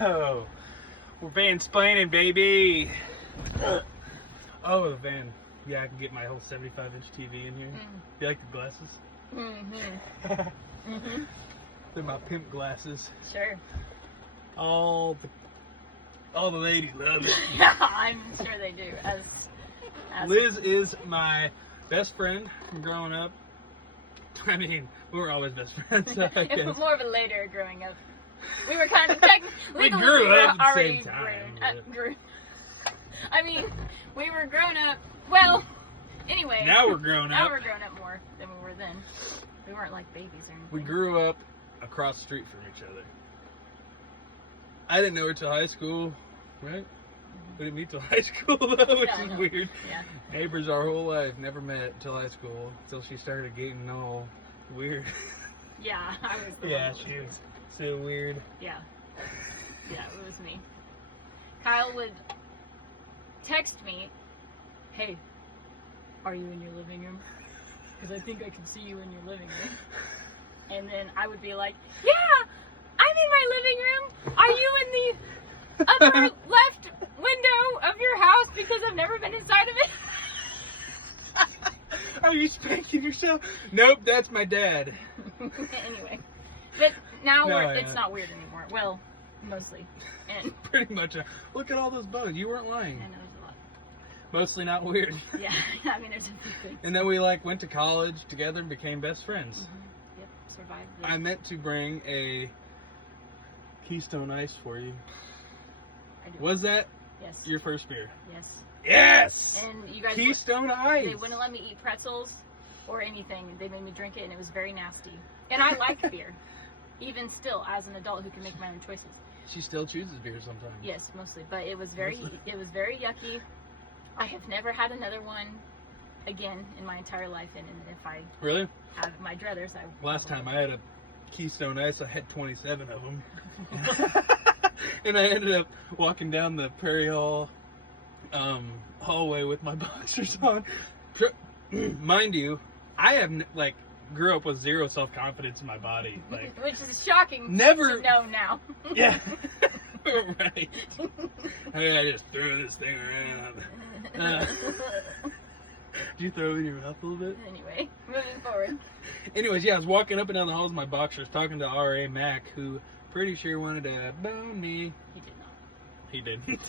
Oh, we're van-splaining, baby. Oh, the van. Yeah, I can get my whole 75-inch TV in here. You like the glasses? They're my pimp glasses. Sure. All the ladies love it. I'm sure they do. As Liz is my best friend from growing up. I mean, we were always best friends. So I it was guess. more of a later growing up. We were kind of technically We grew up at the already same time, grown. I mean, we were grown up. Well, anyway. Now we're grown Now up. we're grown up more than we were then. We weren't like babies or anything. We grew up across the street from each other. I didn't know her till high school, right? We didn't meet till high school though, which Yeah, I is know. weird. Yeah. Neighbors our whole life, never met till high school, till she started getting all weird. Yeah, I was the Yeah, one. she was so weird. Yeah. Yeah, it was me. Kyle would text me, "Hey, are you in your living room? Because I think I can see you in your living room." And then I would be like, "Yeah, I'm in my living room. Are you in the other left window of your house? Because I've never been inside of it." Are you spanking yourself? Nope, that's my dad. Anyway, but now No, it's yeah. not weird anymore. Well, mostly. And Pretty much. Look at all those bugs. You weren't lying. I know there's a lot. Mostly not weird. Yeah, I mean, there's a few things. And then we went to college together and became best friends. Yep, survived the... I meant to bring a Keystone Ice for you. I do. Was that Yes. your first beer? Yes. Yes! And you guys... Keystone Ice! They wouldn't let me eat pretzels or anything. They made me drink it, and it was very nasty. And I like beer. Even still, as an adult who can make my own choices. She still chooses beer sometimes. Yes, mostly. But it was very yucky. I have never had another one again in my entire life. And if I Really? have my druthers, I... Last time I had a Keystone Ice, I had 27 of them. And I ended up walking down the Prairie Hall hallway with my boxers on. Mind you, I have grew up with zero self-confidence in my body. Like, Which is shocking Never- to know now. yeah. Right. I just threw this thing around. Did you throw it in your mouth a little bit? Anyway, moving forward. Anyways, yeah, I was walking up and down the halls with my boxers talking to R.A. Mack, who pretty sure wanted to bone me. He did not. He didn't.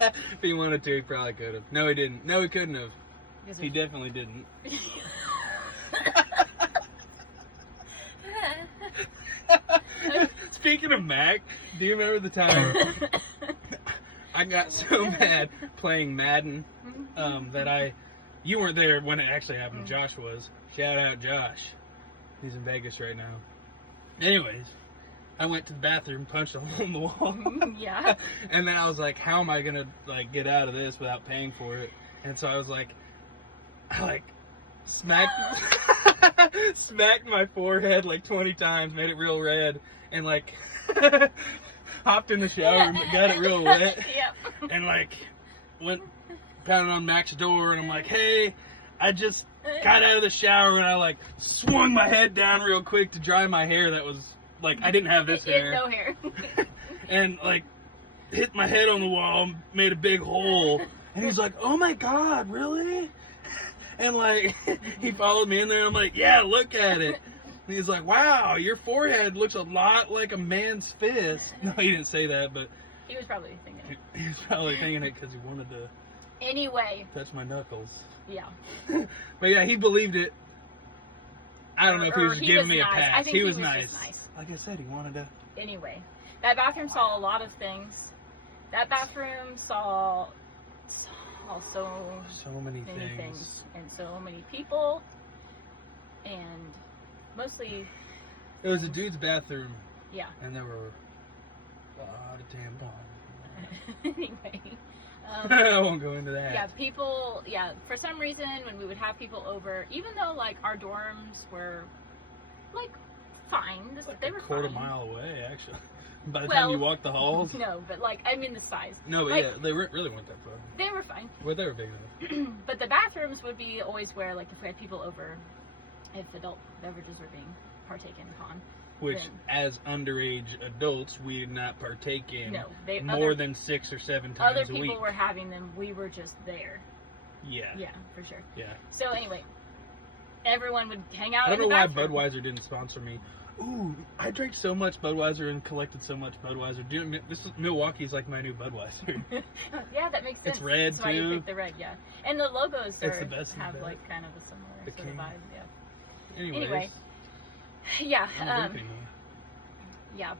If he wanted to, he probably could have. No, he didn't. No, he couldn't have. Because He definitely didn't. Speaking of Mac, do you remember the time I got so mad playing Madden that you weren't there when it actually happened. Josh was. Shout out Josh. He's in Vegas right now. Anyways, I went to the bathroom, punched a hole in the wall. Yeah. And then I was like, how am I gonna get out of this without paying for it? And so I was like, smacked my forehead 20 times, made it real red, and hopped in the shower and got it real wet. Yep. And went pounding on Mac's door, and I'm like, hey, I just got out of the shower, and I swung my head down real quick to dry my hair. That was I didn't have this hair. No hair. And hit my head on the wall, made a big hole. And he's like, oh my God, really? And he followed me in there, and I'm like, yeah, look at it. And he's like, wow, your forehead looks a lot like a man's fist. No, he didn't say that, but He was probably thinking it. he was probably thinking it because he wanted to Anyway. touch my knuckles. Yeah. But yeah, he believed it. I don't know if he Or was he giving was me a nice. pass. I think He he was was nice. just nice. Like I said, he wanted to. Anyway. That bathroom saw a lot of things. That bathroom saw So many many things. things. And so many people. And mostly, It was a dude's bathroom, yeah. and there were a lot of tampons. Anyway. I won't go into that. Yeah, people, for some reason, when we would have people over, even though, our dorms were, fine. They were a quarter fine. mile away, actually. By the time you walk the halls. No, but, I mean the size. No, but yeah, they really weren't that far. They were fine. Well, they were big enough. But the bathrooms would be always where, if we had people over, if adult beverages were being partaken upon, which then- as underage adults we did not partake in No, they more than 6 or 7 times other a people week. were having them. We were just there. Yeah. Yeah, for sure. Yeah. So anyway, everyone would hang out I don't in know the why bathroom. Budweiser didn't sponsor me. Ooh, I drank so much Budweiser and collected so much Budweiser. This is Milwaukee's like my new Budweiser. Yeah, that makes sense. It's red, That's why you too. picked the red, yeah. And the logos It's the best of have the like kind of a similar The sort of king. vibe, yeah. Anyways, Anyway, yeah, I'm drinking yeah,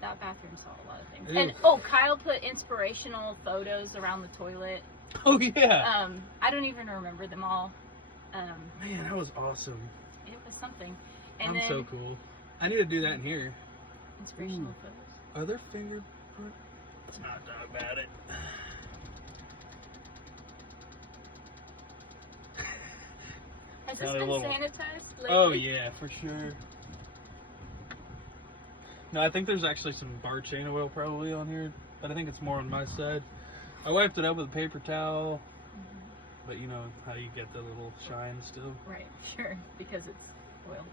that bathroom saw a lot of things. Ew. And Kyle put inspirational photos around the toilet. though. Oh yeah. I don't even remember them all. Man, that was awesome. It was something. And I'm then so cool. I need to do that in here. inspirational Ooh. photos. Other fingerprint? Let's not talk about it. Has this Probably a been little- sanitized lately? Oh yeah, for sure. No, I think there's actually some bar chain oil probably on here, but I think it's more on my side. I wiped it up with a paper towel, Mhm. but you know how you get the little shine still. Right, sure, because it's oil.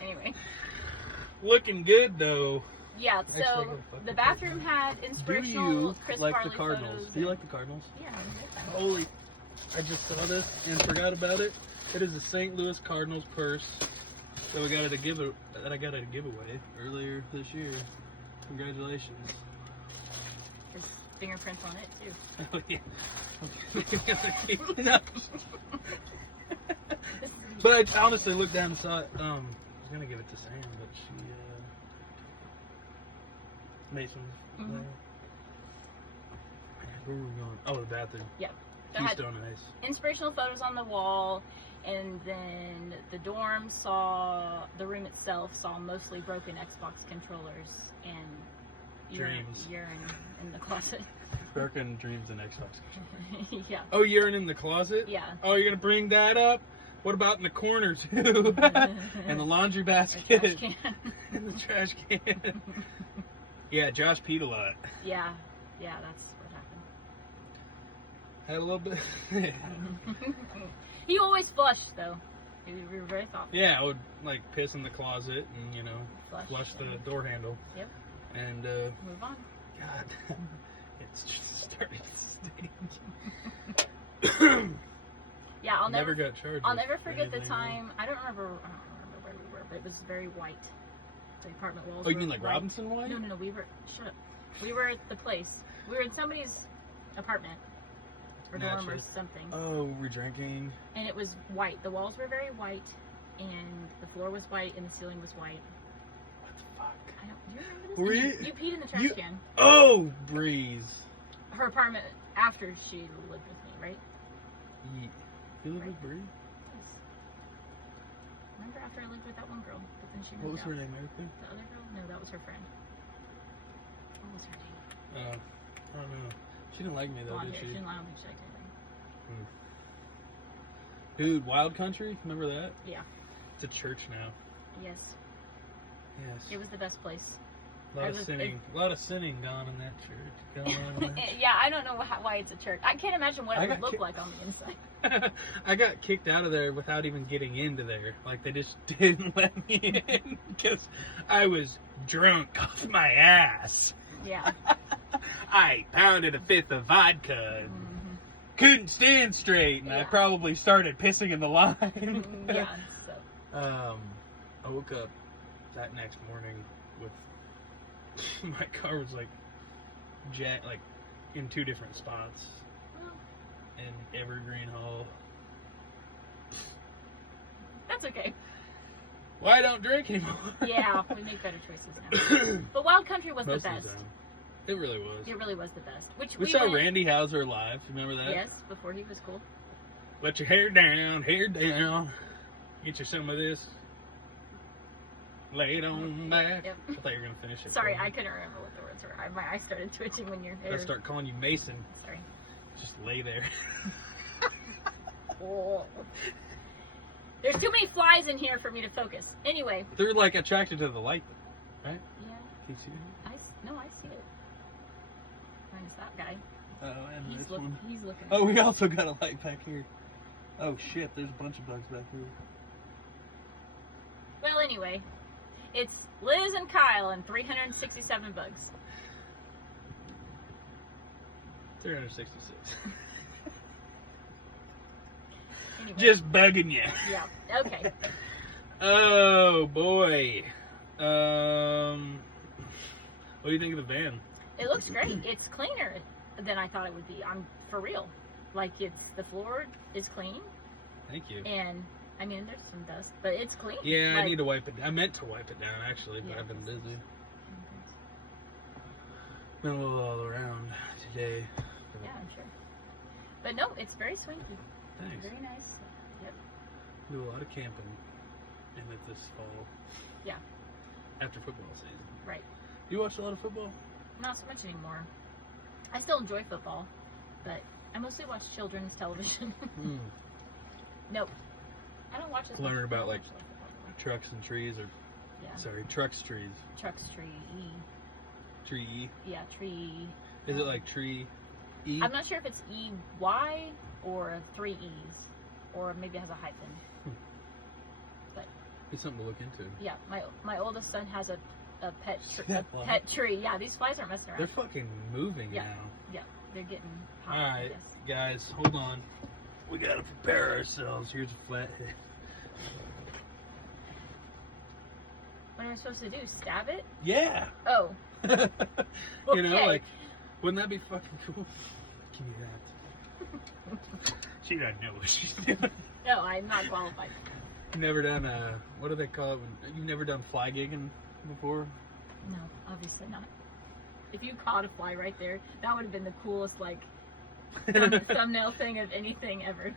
Anyway, Looking good though. yeah. Actually, I So gotta fucking the put bathroom it had Do inspirational you Chris like Farley the Cardinals? photos. Do you and- like the Cardinals? Yeah. Holy! I just saw this and forgot about it. It is the St. Louis Cardinals purse that I got at a giveaway earlier this year. Congratulations! There's fingerprints on it too. Oh yeah. No. But I honestly looked down and saw it. I was gonna give it to Sam, but she Mason. Mhm. Where were we going? Oh, the bathroom. So I had Keystone Ice. inspirational photos on the wall, and then the dorm the room itself saw mostly broken Xbox controllers and Dreams. urine in the closet. Broken dreams and Xbox. Yeah. Oh, urine in the closet? Yeah. Oh, you're gonna bring that up? What about in the corner too? And the laundry Or basket? trash can. And the trash can. Yeah, Josh peed a lot. Yeah, that's what Had a little bit. happened. He always flushed though. We were very thoughtful. Yeah, I would like piss in the closet and flush the and door handle. Yep. And Move on. God, it's just starting to stink. Yeah, I'll never got charged. I'll never for forget the anything, though. time. I don't remember where we were, but it was very white. The apartment walls. Oh, you were mean like white. Robinson White? No. We were. Shut up. We were at the place. We were in somebody's apartment or dorm or Naturally. something, Oh, we're drinking. and it was white. The walls were very white, and the floor was white, and the ceiling was white. What the fuck? I don't. Do you remember this? Were And you peed in the trash you- can. Oh, Breeze. Her apartment after she lived with me, right? You live with Breeze? Yes. Remember after I lived with that one girl, but then she What moved was her out. name, Erica? The other girl? No, that was her friend. What was her name? I don't know. She didn't like me though, Blonde did hair. She she? didn't lie on me. She liked anything. Dude, Wild Country, remember that? Yeah. It's a church now. Yes. Yes. It was the best place. A lot I of was- sinning. A lot of sinning gone in that church. Going on in that Yeah, I don't know why it's a church. I can't imagine what I it would got look ki- like on the inside. I got kicked out of there without even getting into there. Like they just didn't let me in because I was drunk off my ass. Yeah. I pounded a fifth of vodka and Mhm. couldn't stand straight, and I Yeah. probably started pissing in the line. Yeah. So. I woke up that next morning with my car was like in 2 different spots Well, in Evergreen Hall. that's okay. Well, I don't drink anymore. Yeah, we make better choices now. But Wild Country was Most the of best. the time. It really was. It really was the best. Which We we saw went, Randy Hauser live. Remember that? Yes, before he was cool. Let your hair down, hair down. Get you some of this. Lay it on back. Yep. I thought you were gonna finish it. Sorry, for me. I couldn't remember what the words were. My eyes started twitching when your hair. Let's start calling you Mason. Sorry. Just lay there. Oh. There's too many flies in here for me to focus. Anyway. They're like attracted to the light, right? Yeah. Can you see it? I see it. Minus that guy. Oh, and He's this looking. one. He's looking. Oh, we also got a light back here. Oh shit, there's a bunch of bugs back here. Well, anyway. It's Liz and Kyle and 367 bugs. 366. Anyway. Just bugging you. Yeah. Okay. Oh boy. What do you think of the van? It looks great. It's cleaner than I thought it would be. I'm for real. Like the floor is clean, Thank you. and I mean there's some dust, but it's clean. Yeah, like, I need to wipe it. I meant to wipe it down actually, but Yeah. I've been busy. Been a little all around today. Yeah, I'm sure. But no, it's very swanky. Thanks. Very nice. Yep. Do a lot of camping in it this fall. Yeah. After football season. Right. You watch a lot of football? Not so much anymore. I still enjoy football, but I mostly watch children's television. Nope. I don't watch as much. Learn about, I don't like, watch football. Trucks and trees, or Yeah. sorry, trucks, trees. Trucks, tree, E. Tree. Yeah, tree. Is it like tree? E? I'm not sure if it's EY or 3 E's, or maybe it has a hyphen. It's something to look into. Yeah, my oldest son has a pet That fly. pet tree. Yeah, these flies aren't messing around. They're fucking moving Yeah. now. Yeah, they're getting hot. All I right, guess. guys, hold on. We gotta prepare ourselves. Here's a flathead. What am I supposed to do? Stab it? Yeah. Oh. You know, Okay. like, wouldn't that be fucking cool? Give me that. She doesn't know what she's doing. No, I'm not qualified. You've never done what do they call it? You've never done fly gigging before? No, obviously not. If you caught a fly right there, that would have been the coolest, like, thumbnail thing of anything ever.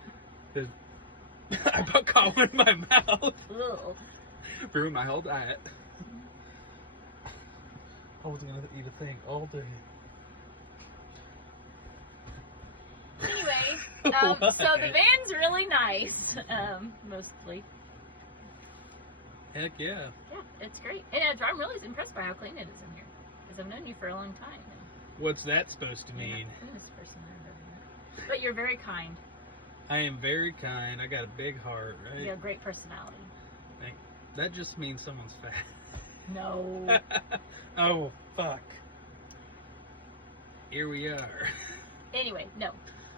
I about caught one in my mouth. Ugh. Ruined my whole diet. I wasn't gonna eat a thing all day. Anyway, so What? the van's really nice, mostly. Heck yeah. Yeah, it's great. And I'm really impressed by how clean it is in here. Because I've known you for a long time. And What's that supposed to you're not mean? the cleanest person I've ever met. But you're very kind. I am very kind. I got a big heart, right? You have great personality. That just means someone's fat. No. Oh, fuck. Here we are. Anyway, no.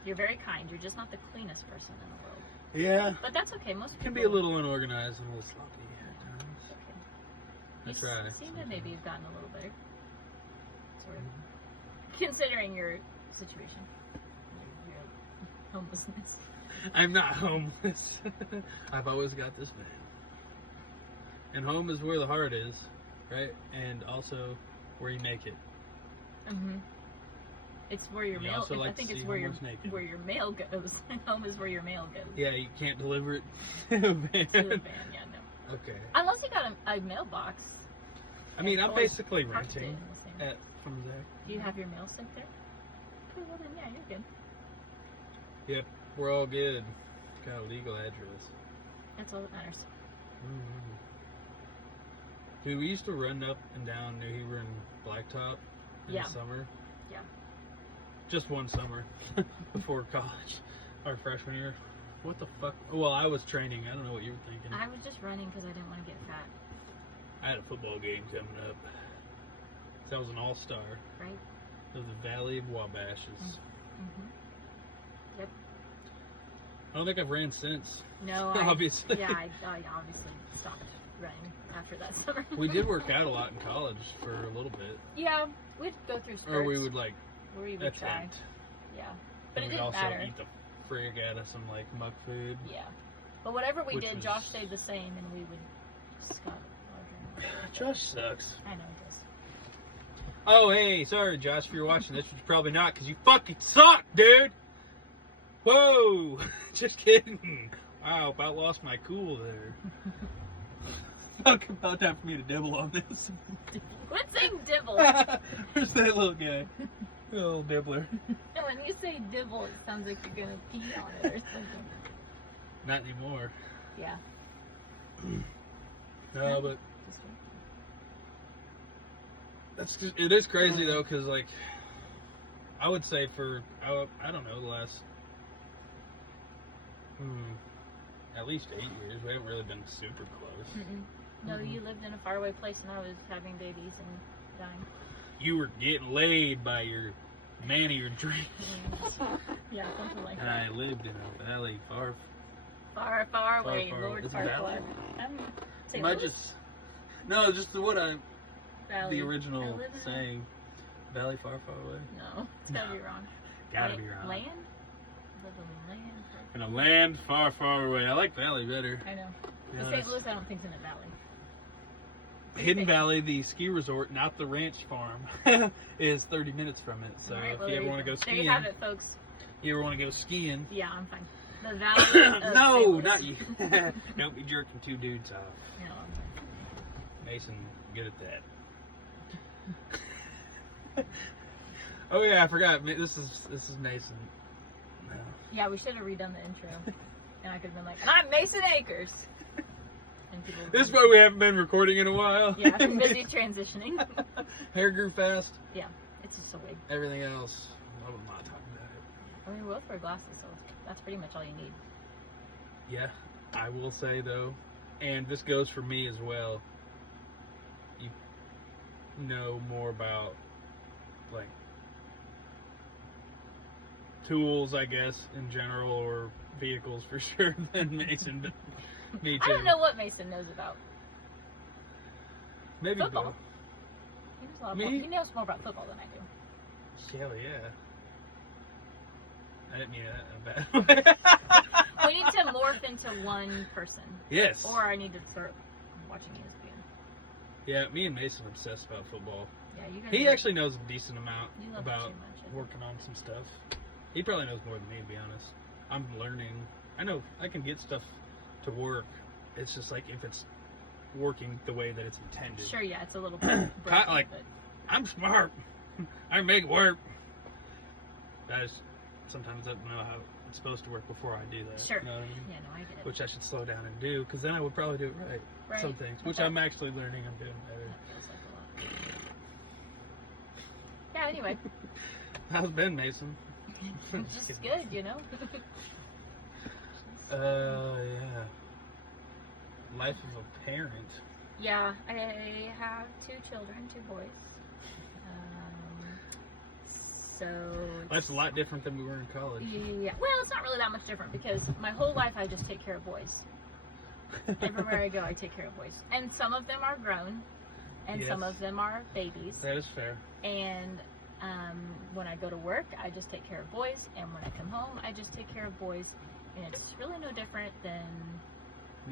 You're very kind. You're just not the cleanest person in the world. Yeah. But that's okay. Most people Can be a little unorganized and a little sloppy at times. It's okay. I You try. seem to maybe have gotten a little better. Sort of. Mm-hmm. Considering your situation. Your homelessness. I'm not homeless. I've always got this man. And home is where the heart is, right? And also where you make it. Mm-hmm. It's where your You mail. also I like think to it's see where your homeless naked. mail goes. Home is where your mail goes. Yeah, you can't deliver it to a To the van. van, yeah, no. Okay. Unless you got a mailbox. I mean, I'm Or basically parked it renting in the same- from Zach. Do you have your mail sent there? Okay, well then, yeah, you're good. Yep, we're all good. Got a legal address. That's all that matters. Mm-hmm. Dude, we used to run up and down New Hebron and Blacktop in Yeah. the summer. Yeah. Just one summer before college, our freshman year. What the fuck? Well, I was training. I don't know what you were thinking. I was just running because I didn't want to get fat, I had a football game coming up. So I was an all-star right? of the Valley of Wabashes. Mm-hmm. I don't think I've ran since. No, Obviously. Yeah, I obviously stopped running after that summer. We did work out a lot in college for a little bit. Yeah, we'd go through spurts. Or we would like where we would try. attempt. Yeah, but And it we'd didn't also matter. eat the frig out of some like muck food. Yeah, but whatever we Which did, was- Josh stayed the same, and we would just got larger. and larger. Josh sucks. I know it does. Oh, hey, sorry, Josh, if you're watching this, which you're probably not, because you fucking suck, dude! Whoa! Just kidding. Wow, about lost my cool there. Fuck, about time for me to dibble on this. Quit saying dibble. Where's that little guy? Little dibbler. No, when you say dibble, it sounds like you're gonna pee on it or something. Not anymore. Yeah. No, but This one. that's just, it is crazy though, because like, I would say for, I don't know, the last, at least 8 years, we haven't really been super close. Mm-mm. No, you lived in a faraway place and I was having babies and dying. You were getting laid by your man of your dreams. Yeah, something like And that. I lived in a valley far. Far, far away, far- Lord is it Farquaad. valley? Say Am I Lord? just? No, just what I. Valley. The I original live in a- saying. Valley far, far away. No, it's gotta be wrong. Gotta be wrong. Land? I live in land. In a land far, far away. I like valley better. I know. to be But St. honest. Louis, I don't think's in a valley. Hidden Valley, the ski resort, not the ranch farm, is 30 minutes from it. So Alright, well, if you there ever want to go There skiing, you have it, folks. you ever want to go skiing, Yeah, I'm fine. The valley of St. no, Louis. not you. Don't be jerking two dudes off. No, I'm fine. Mason, good at that. Oh yeah, I forgot. This is Mason. No. Yeah, we should have redone the intro. And I could have been like, and I'm Mason Akers. And people would This is be- why we haven't been recording in a while. Yeah, I'm busy transitioning. Hair grew fast. It's just a wig. Everything else, I'm not talking about it. I mean, we both wear glasses, so that's pretty much all you need. Yeah, I will say though, and this goes for me as well. You know more about like tools, I guess, in general, or vehicles for sure than Mason. But me too. I don't know what Mason knows about Maybe football. both. He knows a lot Me? more. He knows more about football than I do. Hell yeah. I didn't mean that in a bad way. We need to morph into one person, Yes. or I need to start watching ESPN. Yeah, me and Mason are obsessed about football. Yeah, you guys. He love- actually knows a decent amount you love it about too much, I think. working on some stuff. He probably knows more than me, to be honest. I'm learning. I know I can get stuff to work. It's just like if it's working the way that it's intended. Sure, yeah, it's a little bit broken, like- but I'm smart. I make it work. I just sometimes I don't know how it's supposed to work before I do that. Sure. You know what I mean? yeah, no, I get it. Which I should slow down and do, because then I would probably do it right. Right. Some things, which Okay. I'm actually learning. I'm doing better. That feels like a lot. Yeah, anyway. How's Ben, Mason? Just good, you know? Yeah. Life of a parent. Yeah, I have 2 children, 2 boys. So. That's a lot different than we were in college. Yeah, well, it's not really that much different because my whole life I just take care of boys. Everywhere I go, I take care of boys. And some of them are grown, and some Yes. of them are babies. That is fair. And when I go to work, I just take care of boys. And when I come home, I just take care of boys. And it's really no different than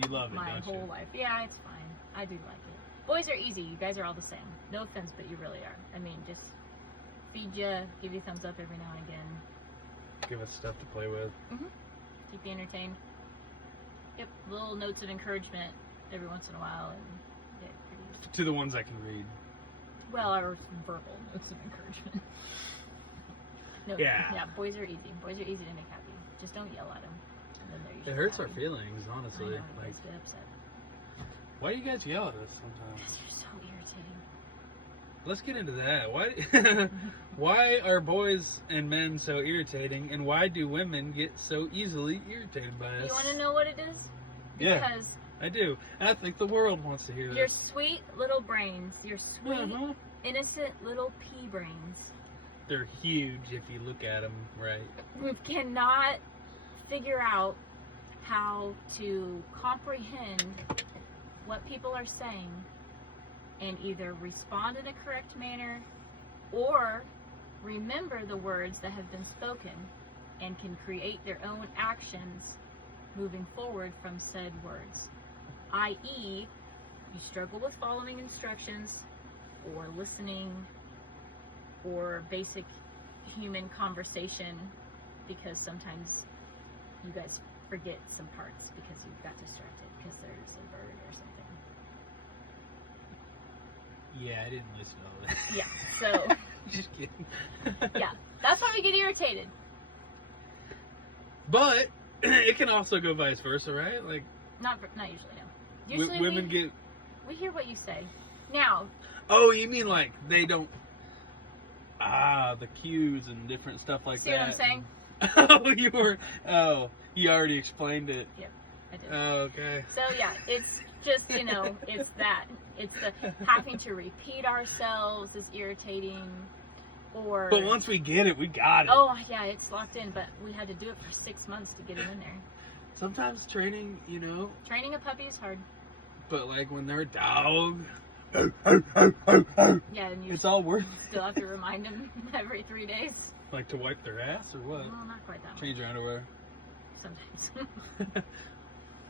You love it, my don't whole you? life. Yeah, it's fine. I do like it. Boys are easy. You guys are all the same. No offense, but you really are. I mean, just feed you, give you a thumbs up every now and again, Give us stuff to play with. keep you entertained. Yep, little notes of encouragement every once in a while, and yeah, pretty To the ones I can read. well, or some verbal notes of encouragement. No, Yeah. boys are easy. Boys are easy to make happy. Just don't yell at them. And then they're It usually hurts our happy. feelings, I honestly. know, Like, guys get upset. why do you guys yell at us Because sometimes? you're so irritating. Let's get into that. Why? Why are boys and men so irritating, and why do women get so easily irritated by us? You want to know what it is? Yeah. Because I do, and I think the world wants to hear your this. sweet little brains, your sweet, Mhm. innocent little pea brains, They're huge if you look at them right. cannot figure out how to comprehend what people are saying and either respond in a correct manner or remember the words that have been spoken and can create their own actions moving forward from said words. I.e., you struggle with following instructions or listening or basic human conversation because sometimes you guys forget some parts because you got distracted because there's a bird or something. Yeah, I didn't listen to all that. Yeah, so, Just kidding. yeah, that's why we get irritated. But it can also go vice versa, right? Like Not usually, no. Usually women get. we hear what you say. Now, Oh, you mean like they don't? The cues and different stuff like see that. what I'm saying? Oh, you were. Oh, you already explained it. I did. Oh, okay. So yeah, it's Just, you know, it's that. It's the having to repeat ourselves is irritating. Or. But once we get it, we got it. Oh, yeah, it's locked in, but we had to do it for 6 months to get it in there. Sometimes training, you know. Training a puppy is hard. But like when they're a dog. Yeah, and you It's all worth still have to remind them every 3 days. Like to wipe their ass or what? Well, not quite that much. Change your underwear. Sometimes.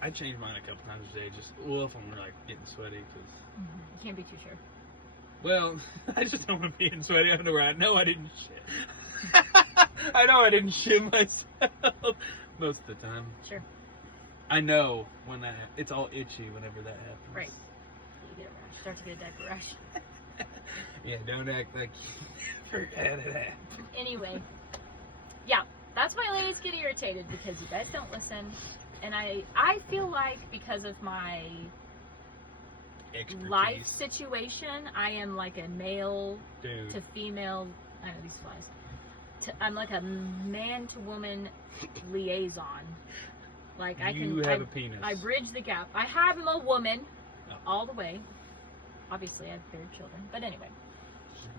I change mine a couple times a day, just if I'm like getting sweaty. Cause You can't be too sure. well, I just don't want to be in sweaty underwear. I know I didn't shit. I know I didn't shit myself most of the time. Sure. I know when it's all itchy whenever that happens. Right. You get a rash. Start to get a diaper rash. Yeah, don't act like you forgot it. Anyway, yeah, that's why ladies get irritated, because you guys don't listen. And I feel like because of my Expertise. life situation, I am like a male Dude. to female. I know these flies. I'm like a man to woman liaison. Like I You can. have a penis. I bridge the gap. I have a woman Oh. all the way. Obviously, I have 3 children, but anyway.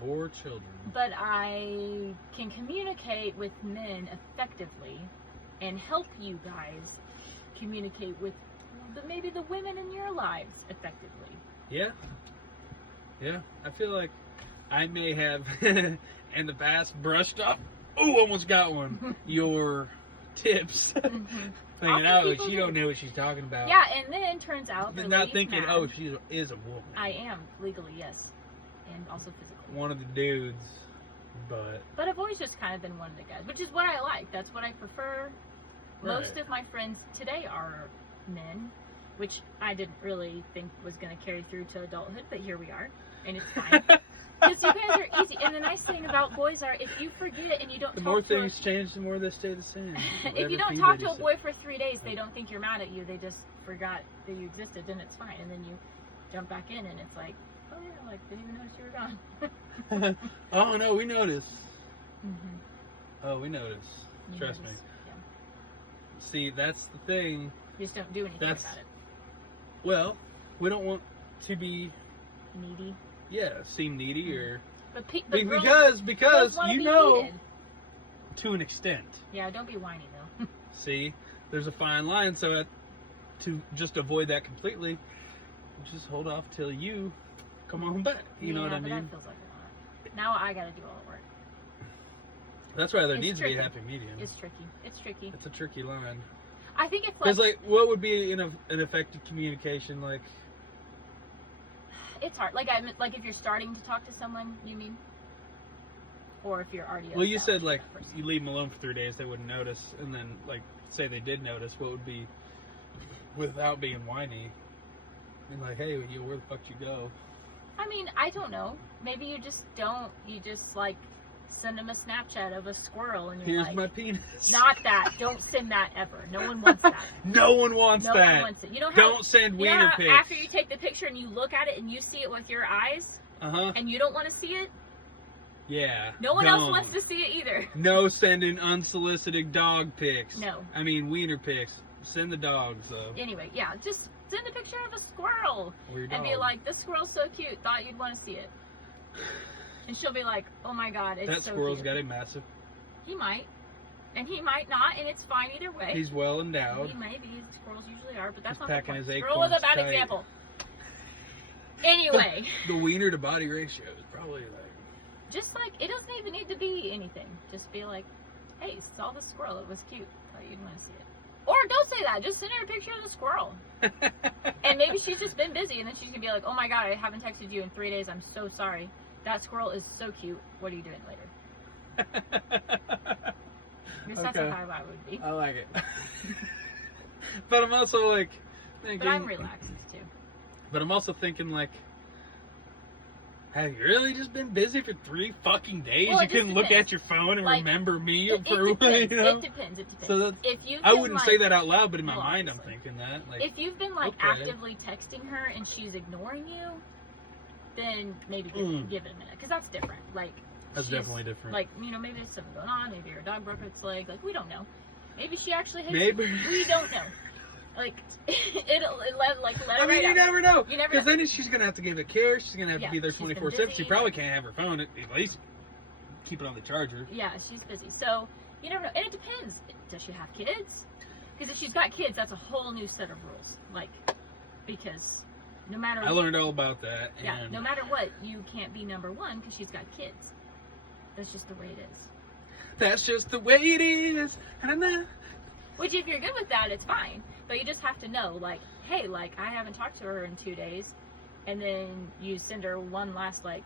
4 children. But I can communicate with men effectively and help you guys communicate with maybe the women in your lives effectively. Yeah. Yeah. I feel like I may have in the past brushed up. Oh, almost got one. Your tips. Thinking, Often oh, people she do. don't know what she's talking about. Yeah, and then turns out the Not lady's thinking, mad. oh, she is a woman. I am legally, yes, and also physically. One of the dudes, but But I've always just kind of been one of the guys, which is what I like. That's what I prefer. Most Right. of my friends today are men, which I didn't really think was going to carry through to adulthood, but here we are, and it's fine. Because you guys are easy, and the nice thing about boys are, if you forget and you don't the talk more to things change, the more they stay the same. if you don't talk to a boy for 3 days, they don't think you're mad at you. They just forgot that you existed, and it's fine. And then you jump back in, and it's like, oh yeah, like didn't even notice you were gone. Oh no, we notice. Mm-hmm. Oh, we notice. You Trust notice. me. Yeah. See, that's the thing. You just don't do anything That's- about it. Well, we don't want to be, Needy. seem needy or But girls, because girls wanna you be know needed. to an extent. Yeah, don't be whiny though. See, there's a fine line. So to just avoid that completely, just hold off till you come on back. You know what I but mean? That feels like a lot. Now I gotta do all the work. That's why there It's needs tricky. to be a happy medium. It's tricky. It's tricky. It's a tricky line. I think it's Because like, what would be an effective communication? Like, it's hard. Like if you're starting to talk to someone, you mean? Or if you're already. well, you said established like with that person. you leave them alone for 3 days, they wouldn't notice, and then like say they did notice, what would be without being whiny? And like, hey, where the fuck you go? I mean, I don't know. Maybe you just don't. You just like send them a Snapchat of a squirrel, and you're Here's like, my penis. not that. Don't send that ever. No one wants that. No one wants No that. one wants it. You don't. Don't send You know wiener how pics. after you take the picture and you look at it and you see it with your eyes, Uh-huh. and you don't want to see it. Yeah. No one else don't. wants to see it either. No sending unsolicited dog pics. No. I mean wiener pics. Send the dogs though. Anyway, yeah, just send a picture of a squirrel Or your and be dog. like, "This squirrel's so cute. Thought you'd want to see it." And she'll be like, "Oh my god, it's that so squirrel's cute." got a massive. He might, and he might not, and it's fine either way. He's well endowed. He may be. Squirrels usually are, but that's He's not the packing point. his Squirrel was a acorns bad tight. example. Anyway, The wiener to body ratio is probably like. just like it doesn't even need to be anything. Just be like, "Hey, saw the squirrel. It was cute. Thought you'd want to see it." Or don't say that. Just send her a picture of the squirrel. And maybe she's just been busy, and then she can be like, "Oh my god, I haven't texted you in 3 days. I'm so sorry. That squirrel is so cute. What are you doing later?" Because that's Okay. how I would be. I like it. But I'm also like thinking. But I'm relaxed too. But I'm also thinking like, have you really just been busy for 3 fucking days? Well, You it just couldn't look depends. at your phone and Like, remember me It for depends. you know? It depends. It depends. So that, If you I can, wouldn't like, say that out loud, but in my well, mind I'm obviously. thinking that. Like, If you've been like okay. actively texting her and she's ignoring you, then maybe give it a minute, because that's different. Like that's she's- definitely different. Like, you know, maybe there's something going on. Maybe her dog broke its leg. Like, we don't know. Maybe she actually hates Maybe. you. We don't know. Like, it let I her mean, right you out. never know. You never Because know. then she's going to have to give it care. She's going to have Yeah, to be there she's been 24/7. She busy. probably can't have her phone. At least keep it on the charger. Yeah, she's busy. So, you never know. And it depends. Does she have kids? Because if she's got kids, that's a whole new set of rules. Like, because no matter I learned all about that. yeah, And no matter what, you can't be number one because she's got kids. That's just the way it is. that's just the way it is. And Which, if you're good with that, it's fine. But you just have to know, like, hey, like, I haven't talked to her in 2 days. And then you send her one last, like,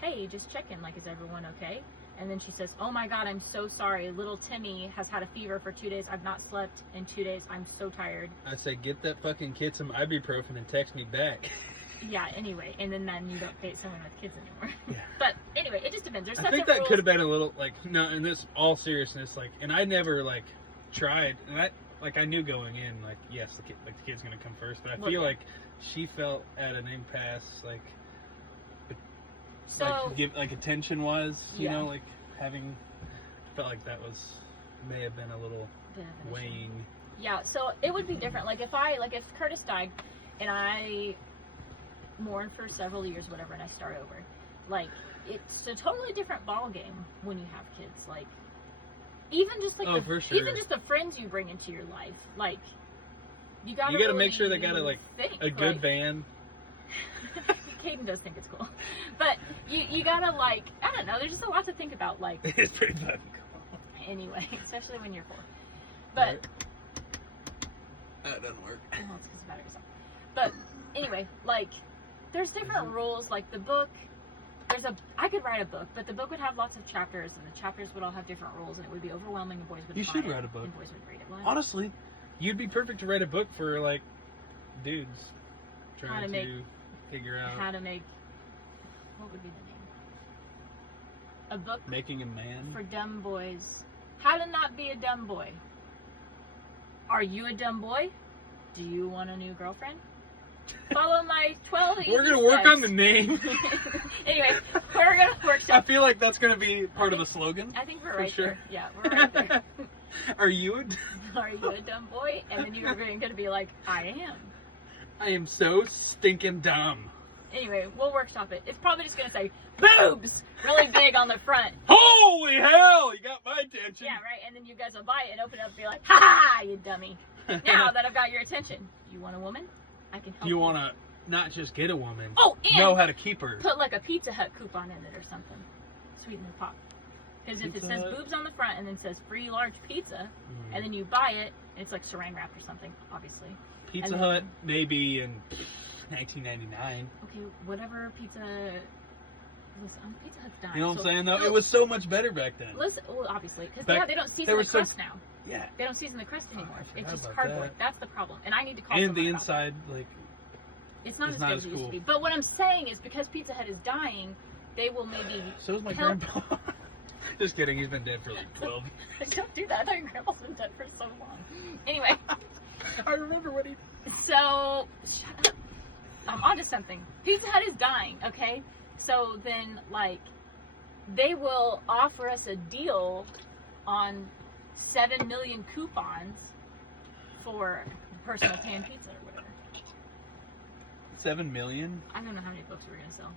hey, just check in, like, is everyone okay? And then she says, oh my God, I'm so sorry. Little Timmy has had a fever for 2 days. I've not slept in 2 days. I'm so tired. I say, get that fucking kid some ibuprofen and text me back. Yeah, anyway. And then you don't date someone with kids anymore. Yeah. But anyway, it just depends. There's I sets think of that rules. could have been a little, like, no, in this all seriousness, like, and I never, like, tried, and I knew going in, like, yes, the kid's gonna come first, but I Well, feel yeah. like she felt at an impasse, like, So, like attention was, you Yeah. know, like, felt like that may have been a little definition. weighing. Yeah, so it would be different. Like if Curtis died and I mourned for several years, whatever, and I start over, like it's a totally different ball game when you have kids. Like even just like For sure. even just the friends you bring into your life, like you gotta You gotta really make sure they got think, a good like, van. Caden does think it's cool, but you gotta like I don't know. There's just a lot to think about. Like It's pretty fucking cool. anyway, especially when you're 4. But That doesn't work. well, it's 'cause the battery's on. But anyway, like there's different rules. Like the book, I could write a book, but the book would have lots of chapters, and the chapters would all have different rules, and it would be overwhelming. And boys would You buy should it, write a book. And boys would read it. Well, Honestly, you'd be perfect to write a book for like dudes trying to make- figure out how to make what would be the name? A book making a man. for dumb boys. How to not be a dumb boy. Are you a dumb boy? Do you want a new girlfriend? Follow my 12 We're gonna work on the name. Anyway, we're gonna work. I feel like that's gonna be part of a slogan. I think we're For right sure. there. Yeah, we're right there. Are you? Are you a dumb boy? And then you're going to be like, I am. I am so stinking dumb. Anyway, we'll workshop it. It's probably just gonna say boobs really big on the front. Holy hell! You got my attention. Yeah, right. And then you guys will buy it and open it up and be like, ha ha, you dummy. Now that I've got your attention, you want a woman? I can help You wanna not just get a woman, Oh, and know how to keep her. put like a Pizza Hut coupon in it or something. Sweeten the pot. Because if it Pizza says Hut. boobs on the front and then says free large pizza, Mm. and then you buy it, and it's like saran wrapped or something, obviously. Pizza and Hut, maybe in 1999. Okay, whatever pizza. Listen, Pizza Hut's dying. You know what I'm so saying? Though look, it was so much better back then. Listen, well, obviously, because Back- they don't there season the was some- crust now. Yeah. They don't season the crust anymore. I It's forgot just about cardboard. that. That's the problem. And I need to call And the someone about that. inside, like, It's not is as not good as as it used to cool. be. But what I'm saying is because Pizza Hut is dying, they will maybe. so is my help- grandpa. Just kidding. He's been dead for like 12. Don't do that. I thought your grandpa's been dead for so long. Anyway, I remember what he. so shut up. I'm onto something. Pizza Hut is dying. Okay, so then like they will offer us a deal on 7 million coupons for personal tan pizza or whatever. 7 million. I don't know how many books we're gonna sell.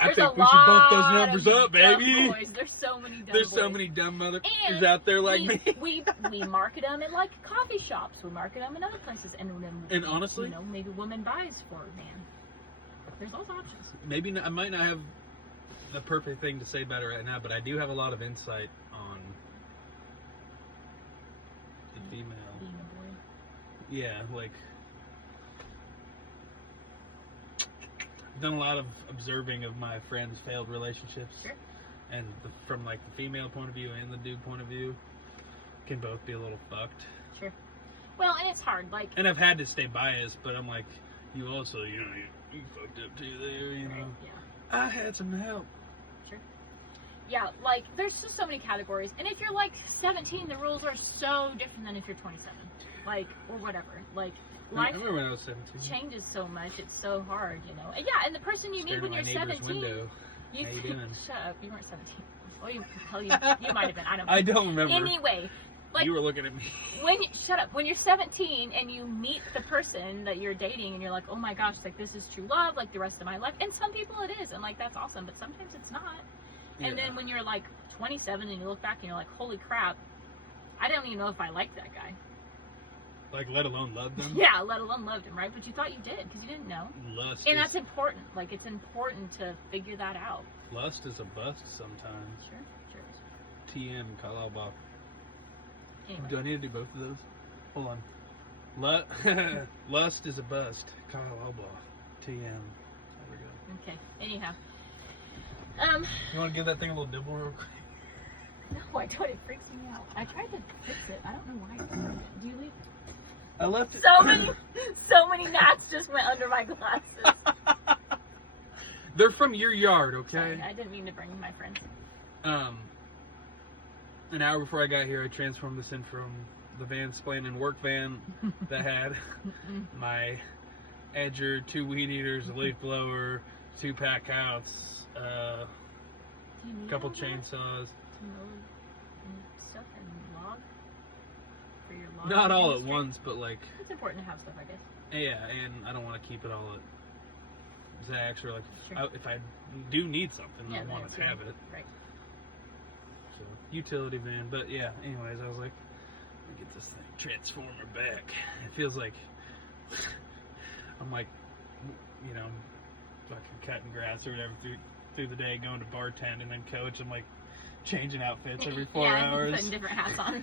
I There's think a we should bump those lot numbers of up, dumb baby. boys. There's so many dumb There's boys. so many dumb motherfuckers And out there like me. we market them in like coffee shops. We market them in other places, and then And honestly, you know, maybe woman buys for a man. There's those options. maybe not, I might not have the perfect thing to say about it right now, but I do have a lot of insight on the female. Being a boy. Yeah, like I've done a lot of observing of my friends' failed relationships. Sure. And from like the female point of view and the dude point of view, can both be a little fucked. Sure. Well, and it's hard. Like, And I've had to stay biased, but I'm like, you also, you know, you fucked up too there, you know. yeah, I had some help. yeah. Like, there's just so many categories. And if you're like 17, the rules are so different than if you're 27. Like, or whatever. Like, I life remember when I was 17. changes so much. It's so hard, you know. And yeah, and the person you meet Stared when at you're my neighbor's 17. window. You, How you doing? Shut up. You weren't 17. Oh, you might have been. I don't know. I don't remember. Anyway, Like, you were looking at me. Shut up. When you're 17 and you meet the person that you're dating and you're like, oh my gosh, like this is true love, like the rest of my life. And some people it is, and like that's awesome, but sometimes it's not. And then when you're like 27 and you look back and you're like, holy crap, I don't even know if I like that guy. Like, let alone love them? Yeah, let alone loved him, right? But you thought you did because you didn't know. Lust And that's important. Like, it's important to figure that out. Lust is a bust sometimes. Sure. TM, Kyle Bob. Anyway. Do I need to do both of those? Hold on. Lust is a bust. Kyle Albaugh. TM. There we go. Okay. Anyhow. You want to give that thing a little dibble real quick? No, I don't. It freaks me out. I tried to fix it. I don't know why it's doing it. Do you leave? I left it. So many gnats just went under my glasses. They're from your yard, okay? Sorry, I didn't mean to bring my friend. An hour before I got here, I transformed this in from the Van Splanin work van that had my edger, 2 weed eaters, a leaf blower, 2 pack outs, a couple chainsaws. Stuff and log for your log. Not all at industry. once, but like. It's important to have stuff, I guess. Yeah, and I don't want to keep it all at Zach's or like. Sure. If I do need something, Yeah, I then want it's to have it. Right. So utility van, but yeah. Anyways, I was like, let me get this thing transformer back. It feels like I'm like, you know, fucking cutting grass or whatever through the day, going to bartend and then coach. I'm like changing outfits every 4 hours. Putting different hats on.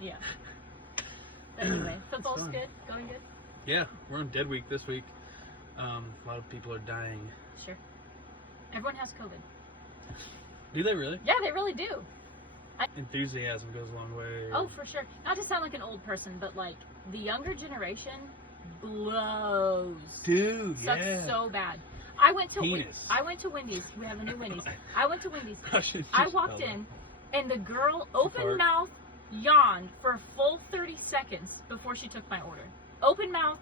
Yeah. But anyway, football's fun. good. Going good. Yeah, we're on dead week this week. A lot of people are dying. Sure. Everyone has COVID. Do they really? Yeah, they really do. Enthusiasm goes a long way. Oh, for sure. Not to sound like an old person, but like the younger generation blows. Dude, Sucks yeah. so bad. I went to Penis. Wendy's. We have a new Wendy's. I went to Wendy's. should I just walked tell in, and the girl open fart. mouth yawned for a full 30 seconds before she took my order. Open mouth,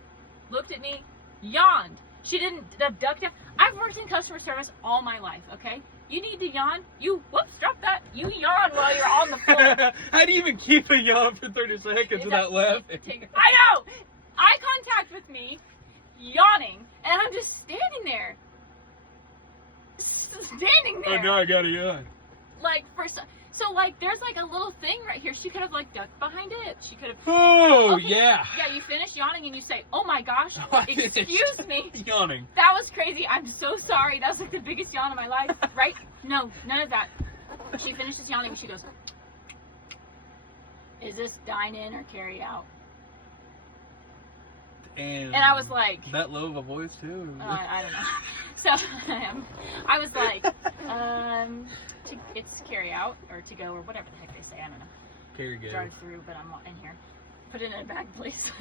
looked at me, yawned. She didn't duck down. I've worked in customer service all my life, okay? You need to yawn, whoops, drop that. You yawn while you're on the phone. How do you even keep a yawn for 30 seconds without laughing? I know! Eye contact with me, yawning, and I'm just standing there. Standing there. Oh, no, I gotta yawn. Like, so like, there's like a little thing right here. She could have like ducked behind it. She could have. Oh, Okay, yeah. Yeah, you finish yawning and you say, "Oh my gosh, excuse me." Yawning. That was crazy. I'm so sorry. That was like the biggest yawn of my life. Right? No, none of that. She finishes yawning. She goes, "Is this dine in or carry out?" And I was like, that low of a voice too. I don't know. So I was like, it's carry out or to go or whatever the heck they say. I don't know. Carry go. Drive through, but I'm in here. Put it in a bag, please.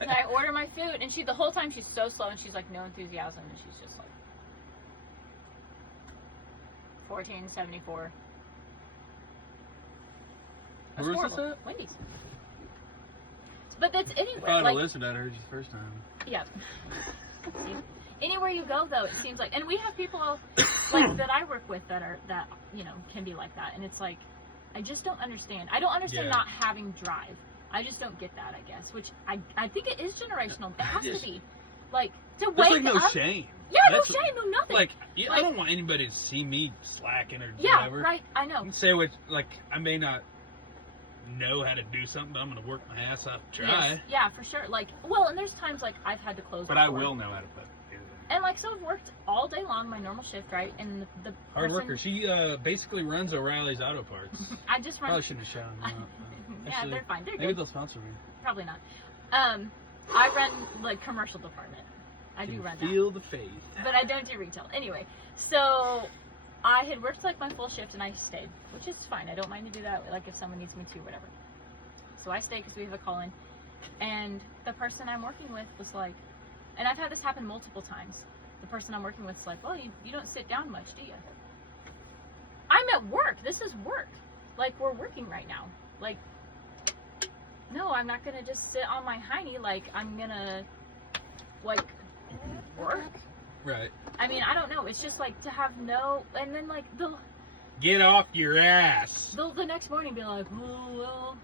And I order my food, and the whole time she's so slow, and she's like no enthusiasm, and she's just like $14.74. That's Where was horrible. this at? Wendy's. But that's If anywhere. I'd have Like, listened, I'd heard you the first time. yeah. See? Anywhere you go, though, it seems like, and we have people like that I work with that can be like that, and it's like, I just don't understand. I don't understand Yeah. not having drive. I just don't get that, I guess. Which I think it is generational. It has to be, like, to There's wake like no up. shame. Yeah, That's no shame, no nothing. Like, yeah, I Like- don't want anybody to see me slacking or yeah, whatever. right. I know. Say what, like, I may not know how to do something, but I'm gonna work my ass off to try. Yes. Yeah, for sure. Like, well, and there's times like I've had to close. But I before. will know how to put it. And like, so I've worked all day long, my normal shift, right? And the Hard person, worker. She basically runs O'Reilly's Auto Parts. I just run. Probably shouldn't have shown them out. Yeah, Actually, they're fine. They're maybe good. they'll sponsor me. Probably not. I run like commercial department. I do Can run that, feel the faith. but I don't do retail. Anyway, so I had worked like my full shift and I stayed, which is fine. I don't mind to do that. Like if someone needs me to, whatever. So I stayed because we have a call in, and the person I'm working with was like, and I've had this happen multiple times. The person I'm working with is like, well, you don't sit down much, do you? I'm at work. This is work. Like, we're working right now. Like, no, I'm not going to just sit on my hiney. Like, I'm going to, like, work. Right. I mean, I don't know. It's just, like, to have no, and then, like, Get off your ass. they'll the next morning be like, oh, well,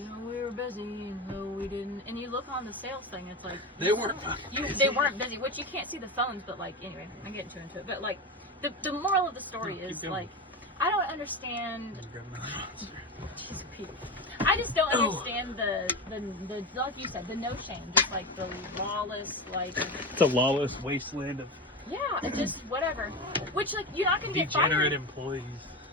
you know, we were busy, so we didn't. And you look on the sales thing, it's like They weren't. they weren't busy, which you can't see the phones, but like anyway, I'm getting too into it. But like the moral of the story No, keep is going. like I don't understand. Grab another monster. Jeez, Pete. I just don't understand the like you said, the no shame, just like the lawless, like It's a lawless wasteland of yeah, it's just whatever. Which like you're not gonna get degenerate fired employees.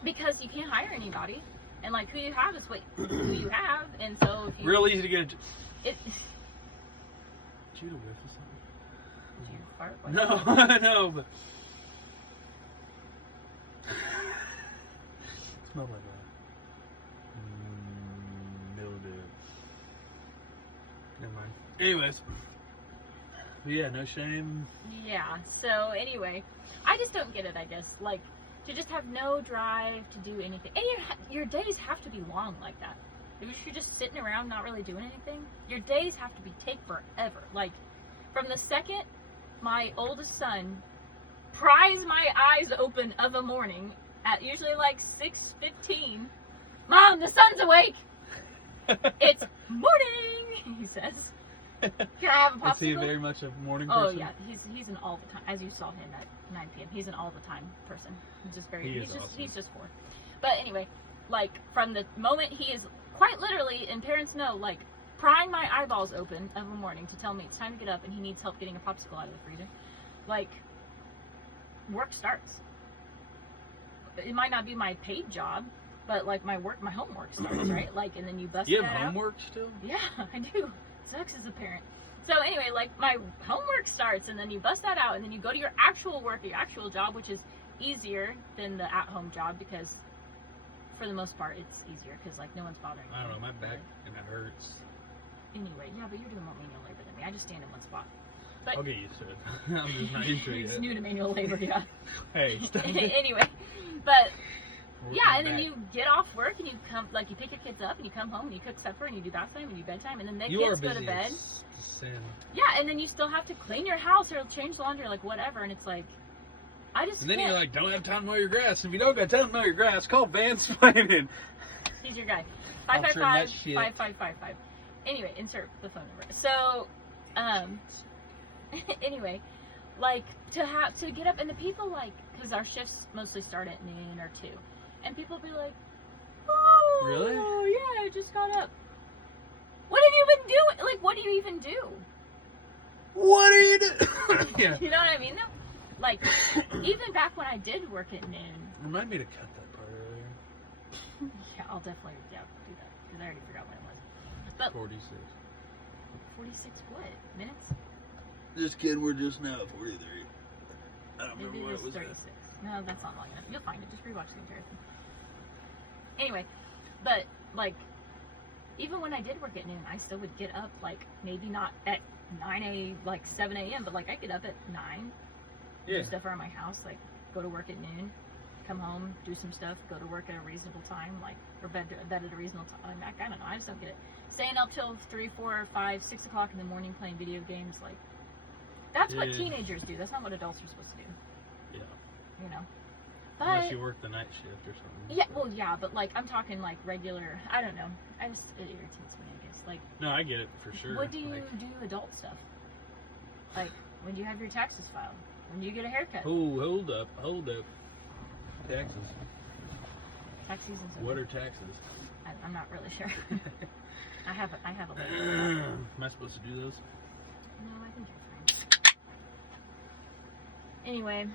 because you can't hire anybody, and like who you have is what who you have, and so if you, Real easy to get. it. Did you whiff or Did you fart? What? something? No, no, but. Smell like that. Mildew. Never mind. Anyways. But yeah, no shame. Yeah. So anyway, I just don't get it. I guess like to just have no drive to do anything, and your days have to be long like that. If you're just sitting around not really doing anything, your days have to take forever. Like from the second my oldest son pries my eyes open of a morning at usually like 6:15, Mom, the sun's awake. It's morning, he says. Can I have a popsicle? Is he very much a morning Oh person? yeah, he's an all the time. As you saw him at 9 p.m., he's an all the time person. He's just very. He He's is just awesome. he's just 4. But anyway, like from the moment he is quite literally, and parents know, like prying my eyeballs open of a morning to tell me it's time to get up and he needs help getting a popsicle out of the freezer, like work starts. It might not be my paid job, but like my homework starts, right? Like, and then you bust You that have out. homework still? Yeah, I do. Sucks as a parent. So anyway, like my homework starts, and then you bust that out, and then you go to your actual work, your actual job, which is easier than the at-home job because, for the most part, it's easier because like no one's bothering you. I don't know, my back and it hurts. Anyway, yeah, but you're doing more manual labor than me. I just stand in one spot. But I'll get used to it. I'm just not used to it it's yet. new to manual labor, yeah. Hey, stop it. Anyway, but Work yeah, my and then back. you get off work and you come, like you pick your kids up and you come home and you cook supper and you do bath time and you bedtime and then the You kids are go busy to bed. as sin. Yeah, and then you still have to clean your house or change laundry or like whatever, and it's like, I just And then can't. you're like, don't have time to mow your grass. If you don't got time to mow your grass, call Vansplaining. He's your guy. I'll trim that 555 shit. 5555. Anyway, insert the phone number. So, anyway, like to get up and the people like, because our shifts mostly start at noon or 2, and people be like, oh, Really? yeah, I just got up. What have you been doing? Like, what do you even do? What are you doing? Yeah. You know what I mean? Though, like, even back when I did work at noon. Remind me to cut that part earlier. Yeah, I'll definitely do that because I already forgot when it was. But 46. 46 what minutes? Just kidding, we're just now at 43. I don't Maybe remember it what was it was 36. No, that's not long enough. You'll find it. Just rewatch the entire thing. Anyway, but like, even when I did work at noon, I still would get up like maybe not at 7 a.m. But like I get up at 9, Yeah. do stuff around my house, like go to work at noon, come home, do some stuff, go to work at a reasonable time, like or bed at a reasonable time. Like, I don't know. I just don't get it. Staying up till 3, 4, 5, 6 o'clock in the morning playing video games, like that's what Yeah. teenagers do. That's not what adults are supposed to do. Yeah. You know. Unless But you work the night shift or something. yeah, so. well, yeah, but like I'm talking like regular. I don't know. It irritates me. I guess like. No, I get it for sure. What do you Like, do adult stuff? Like when do you have your taxes filed? When do you get a haircut? oh, hold up. Taxes. Tax season's over. What are taxes? I'm not really sure. I have a list. Am I supposed to do those? No, I think you're fine. Anyway,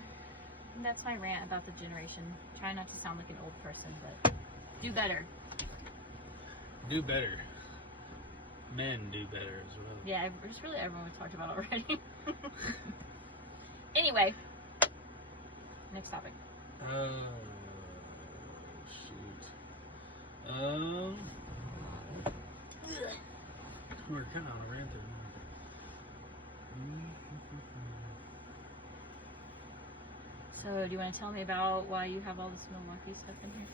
that's my rant about the generation. Try not to sound like an old person, but do better. Do better. Men do better as well. Yeah, just really everyone we've talked about already. Anyway, next topic. Shoot. We're kind of on a rant there. So, do you want to tell me about why you have all this Milwaukee stuff in here?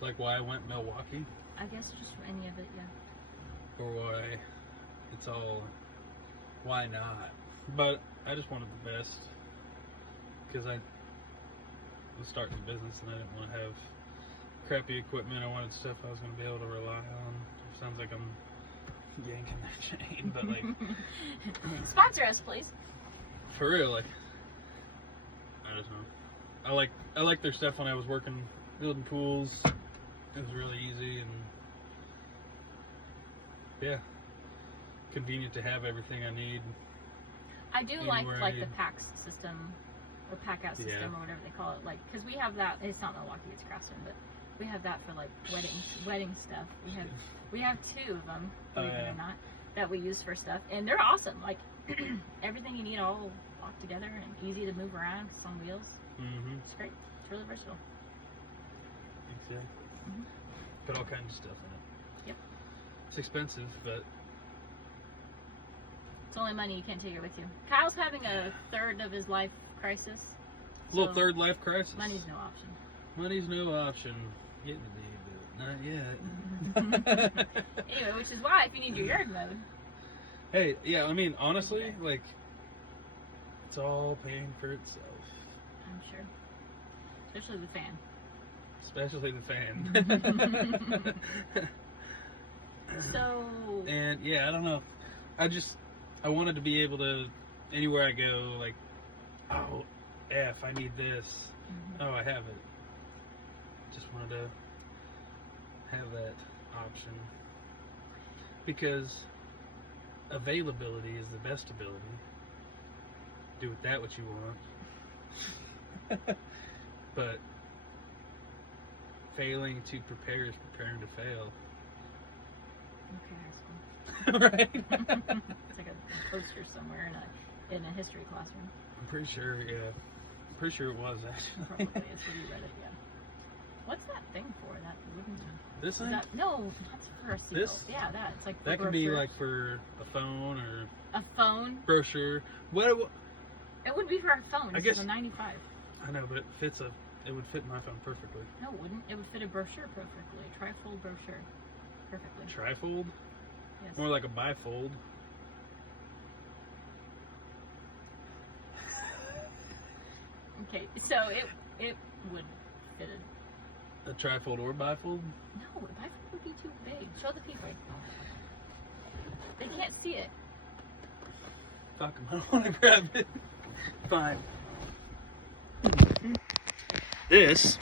Like why I went Milwaukee, I guess just any of it, yeah. or why it's all, why not? But I just wanted the best, because I was starting a business and I didn't want to have crappy equipment. I wanted stuff I was going to be able to rely on. Sounds like I'm yanking that chain, but like Sponsor us, please. for real, like I don't know. I like their stuff when I was working building pools. It was really easy and yeah, convenient to have everything I need. I do like Anywhere I the need. PAX system or pack out system Yeah. or whatever they call it, like because we have that. It's not Milwaukee, it's Craftsman, but we have that for like wedding stuff. We have 2 of them, believe it yeah. or not, that we use for stuff, and they're awesome. Like everything you need all locked together and easy to move around. It's on wheels. Mm-hmm. It's great. It's really versatile. Yeah. Mhm. Put all kinds of stuff in it. Yep. It's expensive, but It's only money, you can't take it with you. Kyle's having a third of his life crisis. little so third life crisis. Money's no option. Money's no option. Getting the day, but not yet. Anyway, which is why if you need your yard mowed, Hey, yeah, I mean, honestly, like, it's all paying for itself. I'm sure. Especially the fan. Especially the fan. So And, yeah, I don't know. I wanted to be able to, anywhere I go, like, oh, yeah, if I need this, oh, I have it. Just wanted to have that option. Because availability is the best ability. Do with that what you want. But failing to prepare is preparing to fail. okay, high school. Right? It's like a poster somewhere in a history classroom. I'm pretty sure, yeah. I'm pretty sure it was actually. Probably is. We read it, yeah. What's that thing for? That wooden This is thing? that, no, that's for a seal. This? Yeah, that. It's like the That could be brochure. like for a phone or a phone. brochure. What? It wouldn't be for a phone. I It's guess- a 95. I know, but it would fit my phone perfectly. No, it wouldn't. It would fit a brochure perfectly. Trifold brochure. Perfectly. Trifold? Yes. More like a bifold. Okay, so it would fit A trifold or bifold? no, a bifold would be too big. Show the people. They can't see it. Fuck 'em, I don't want to grab it. Fine. This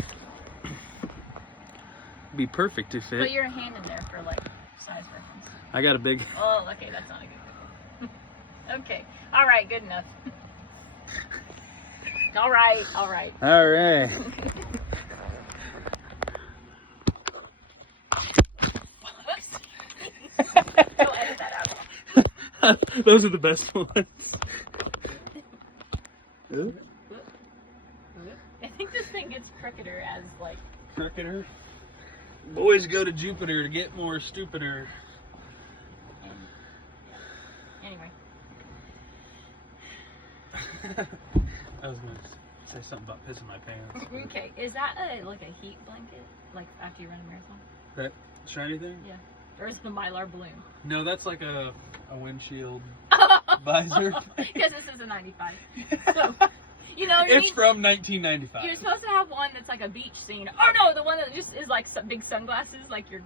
would be perfect to Put fit. your hand in there for like size reference. I got a big. Oh, okay, that's not a good one. Okay, all right, good enough. All right, all right. All right. Whoops. Go edit that out. Those are the best ones. Ooh. I think this thing gets cricketer as like. Cricketer. Boys go to Jupiter to get more stupider. Anyway, I was gonna say something about pissing my pants. okay, is that like a heat blanket? Like after you run a marathon? That shiny thing? Or is it the Mylar balloon? No, that's like a windshield visor. Because this is a 95. So, you know, It's from you're 1995. supposed to have one that's like a beach scene. Oh no, the one that just is like some big sunglasses, like your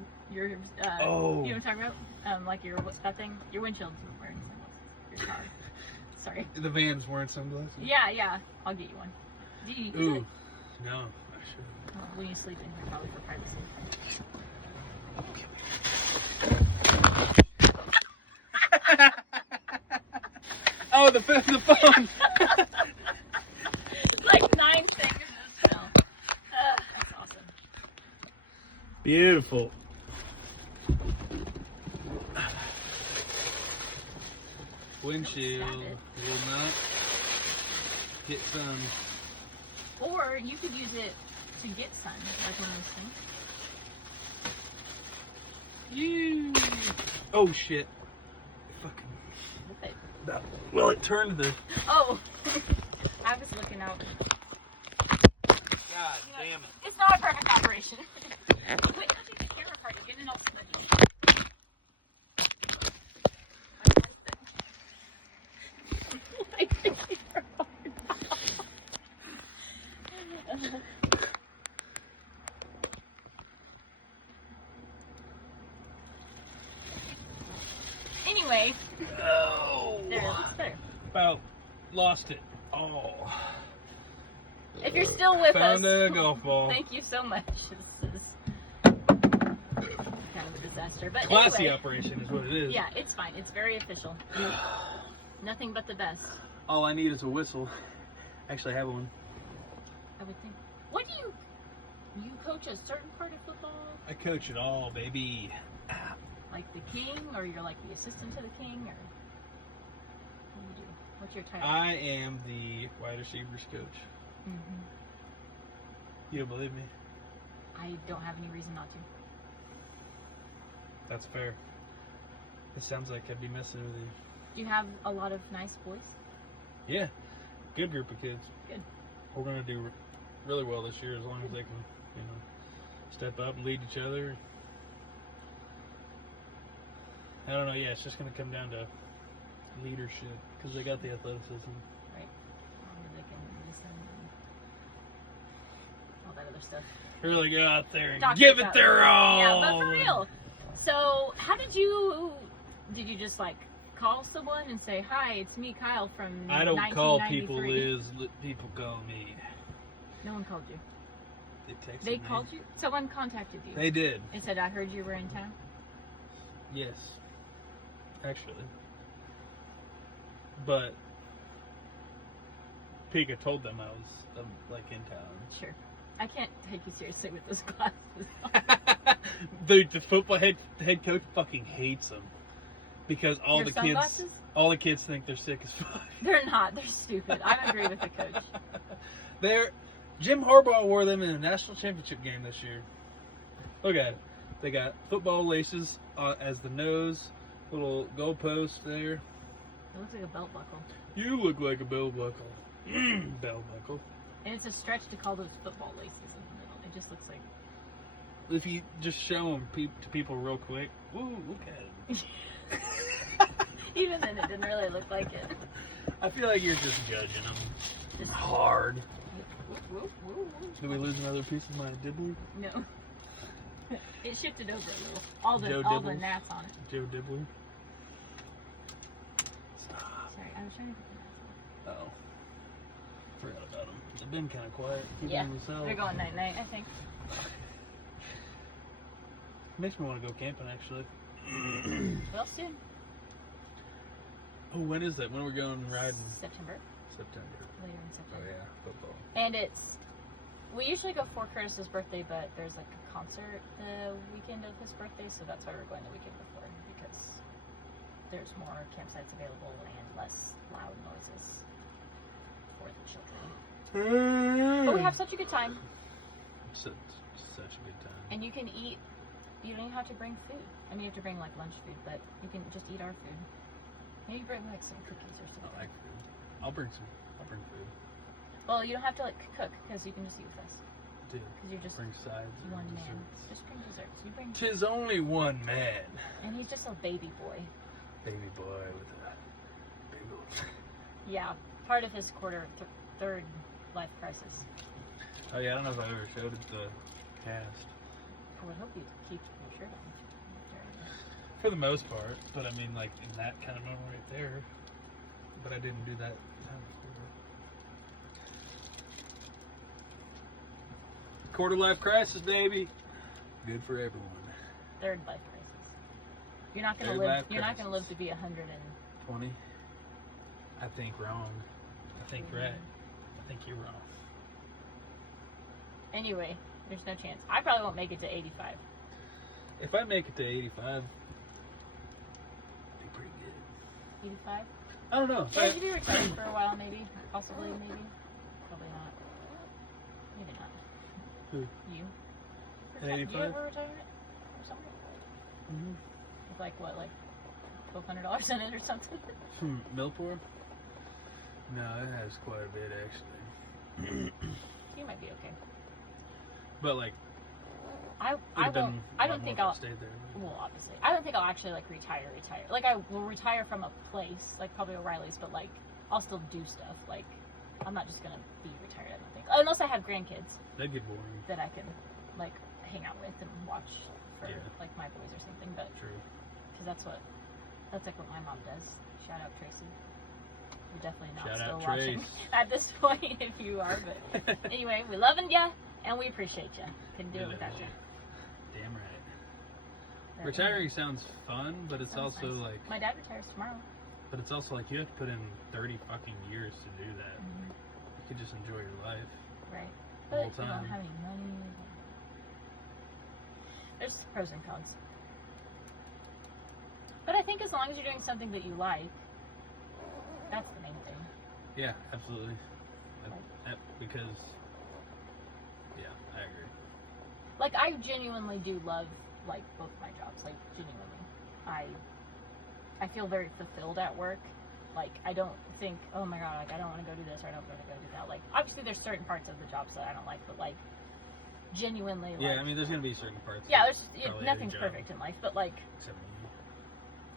Oh. you know what I'm talking about? Like your what's that thing? Your windshield's wearing sunglasses. Your car. Sorry. The van's wearing sunglasses? Yeah. I'll get you one. Do you use Ooh. it? No, I should. Well, when you sleep in here, probably for privacy. Oh, the phone. Like 9 fingers as well. That's awesome. Beautiful. Windshield will not get sun. Or you could use it to get sun, like one of those things. You. Oh shit. Fucking. What? Well, it turned the. Oh, I was looking out. God damn it. It's not a perfect operation. Wait till you take the camera apart. You're getting all slippy. I think you're hard. Anyway, Oh. there. About lost it. Oh. If you're still with Found us, a golf ball. thank you so much. This is kind of a disaster, but Classy anyway, operation is what it is. yeah, it's fine. It's very official. Nothing but the best. All I need is a whistle. Actually, I have one. I would think. What do you coach a certain part of football? I coach it all, baby. Like the king, or you're like the assistant to the king, or what do you do? What's your title? I am the wide receivers coach. Mm-hmm. You don't believe me? I don't have any reason not to. That's fair. It sounds like I'd be messing with you. Do you have a lot of nice boys? Yeah, good group of kids. Good. We're gonna do really well this year as long as they can, step up and lead each other. I don't know. Yeah, it's just gonna come down to leadership because they got the athleticism. Right. They can listen and all that other stuff. Really go out there and Talk give about it their all. Yeah, but for real. So, how did you just like call someone and say, "Hi, it's me, Kyle from I don't call people 1993"? Liz. People call me. No one called you. They texted They me. called you. Someone contacted you. They did. and said, "I heard you were in town." Yes. Actually. But Pika told them I was in town. Sure. I can't take you seriously with those glasses. Dude, the football head coach fucking hates them because all Your the sunglasses? kids think they're sick as fuck. They're not. They're stupid. I agree with the coach. Jim Harbaugh wore them in a national championship game this year. Look at it. They got football laces as the nose, little goalpost there. It looks like a belt buckle. You look like a bell buckle. Bell buckle. And it's a stretch to call those football laces in the middle. It just looks like... If you just show them to people real quick, ooh, look at it. Even then, it didn't really look like it. I feel like you're just judging them Just hard. whoop, whoop, whoop, whoop. Did we lose another piece of my dibbler? No. It shifted over a little. All the Joe all the Dibbles? gnats on it. Joe Dibbler? Stop. Sorry, I was trying to get the gnats Oh. Forgot about them. They've been kind of quiet. off. keeping Yeah, themselves. they're going night-night, I think. Makes me want to go camping, actually. Well, soon. Oh, when is that? When are we going riding? September. September. Later in Oh, September. yeah. Football. And we usually go for Curtis's birthday, but there's like a concert the weekend of his birthday, so that's why we're going the weekend before, because there's more campsites available and less loud noises for the children. But we have such a good time, Such a good time. and you can eat. You don't even have to bring food. I mean, you have to bring like lunch food, but you can just eat our food. Maybe bring like some cookies or I something. like food. I'll bring food. Well, you don't have to like cook because you can just eat with us. Dude, Because you're just bring sides. and one man. desserts. Just bring desserts. You bring, Tis only one man. and he's just a baby boy. Baby boy with a big old... Yeah, part of his third life crisis. Oh yeah, I don't know if I ever showed it the cast. I would hope you keep your shirt on. For the most part, but I mean like in that kind of moment right there. But I didn't do that time before. Quarter life crisis, baby. Good for everyone. Third life crisis. You're not gonna Third live. life You're not gonna crisis. live to be 100 and 20. I think wrong. I think right. I think you're wrong. anyway. There's no chance. I probably won't make it to 85. If I make it to 85, be pretty good. 85. I don't know. Yeah, you be retired for a while, maybe. Possibly, maybe. Probably not. Maybe not. Who? You. At You 85? ever retirement or something? Mm-hmm. With like what, like $1,200 in it or something? From Millport? No, it has quite a bit actually. You might be okay. But like, I would've won't. been I a don't lot think more I'll. if I stayed there. Well, obviously, I don't think I'll actually like retire. Like I will retire from a place, like probably O'Reilly's, but like I'll still do stuff. Like I'm not just gonna be retired. I don't think, unless I have grandkids That'd get boring. that I can like hang out with and watch for Yeah. like my boys or something. But True. because that's what That's like what my mom does. Shout out Tracy. You're definitely not Shout still out watching Trace. at this point if you are, but anyway, we loving ya and we appreciate ya. Couldn't do it Yeah. without ya. Damn right. But, Retiring sounds fun, but it's sounds also nice. like, My dad retires tomorrow. but it's also like you have to put in 30 fucking years to do that. You could just enjoy your life. Right. The But whole you don't time. have any money. There's pros and cons. But I think as long as you're doing something that you like, that's the main thing. Yeah, absolutely. Because, yeah, I agree. Like, I genuinely do love, like, both my jobs. Like, genuinely. I feel very fulfilled at work. Like, I don't think, oh my god, like, I don't want to go do this or I don't want to go do that. Like, obviously there's certain parts of the jobs that I don't like, but, like, genuinely, Yeah, like... I mean, there's going to be certain parts. Yeah, that there's probably nothing's every job, perfect in life, but, like, Except me.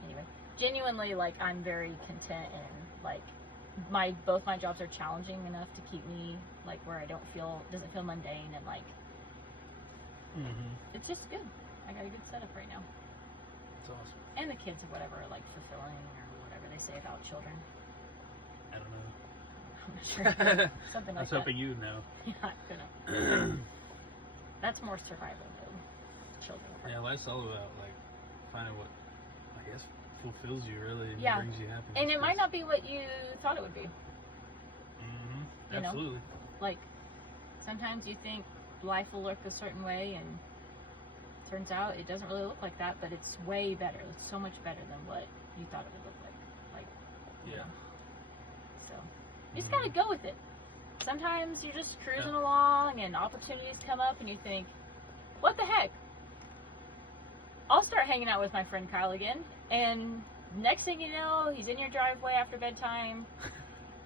anyway, genuinely, like, I'm very content and, like, both my jobs are challenging enough to keep me, like, where I doesn't feel mundane and, like, it's just good. I got a good setup right now. That's awesome. And the kids or whatever are, like, fulfilling or whatever they say about children. I don't know. I'm not sure. Something I like was hoping you know. that. Yeah, I don't know. That's more survival mode. Children. Yeah, life's all about, like, finding what, I guess, fulfills you, really, and Yeah. brings you happiness. And it might not be what you thought it would be. You know? Absolutely. Like, sometimes you think life will look a certain way, and turns out it doesn't really look like that, but it's way better. It's so much better than what you thought it would look like. Like, you Yeah. know. So, you just gotta go with it. Sometimes you're just cruising along, and opportunities come up, and you think, what the heck? I'll start hanging out with my friend Kyle again, and next thing you know, he's in your driveway after bedtime,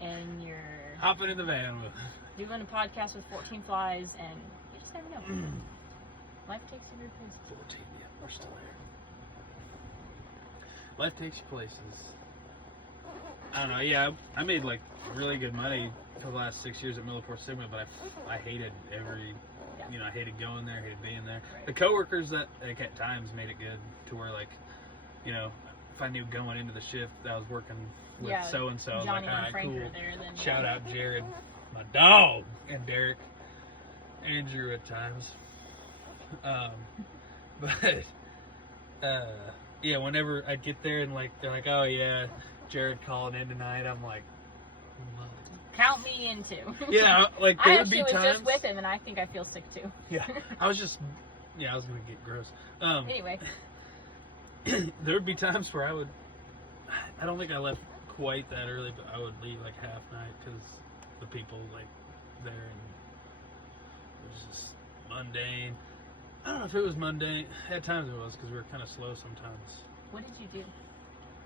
and you're Hopping in the van with. doing a podcast with 14 flies, and you just never know. Life takes you weird places. 14, yeah, we're still there. Life takes you places. I don't know, yeah, I made, like, really good money for the last 6 years at Millipore Sigma, but I hated I hated going there, hated being there. Right. The coworkers that, like, at times made it good to where, like, you know, if I knew going into the shift that I was working with Yeah, so-and-so, I was Johnny like, and alright, Frank cool. are there, then Shout out Jared, my dog, and Derek, Andrew at times. But yeah, whenever I get there and like they're like, oh yeah, Jared calling in tonight, I'm like, count me in too. yeah, like I there would actually be was times. just with him, and I think I feel sick too. Yeah, I was gonna get gross. Anyway, there would be times where I don't think I left quite that early, but I would leave like half night because the people like there and it was just mundane. I don't know if it was mundane. At times it was because we were kind of slow sometimes. what did you do?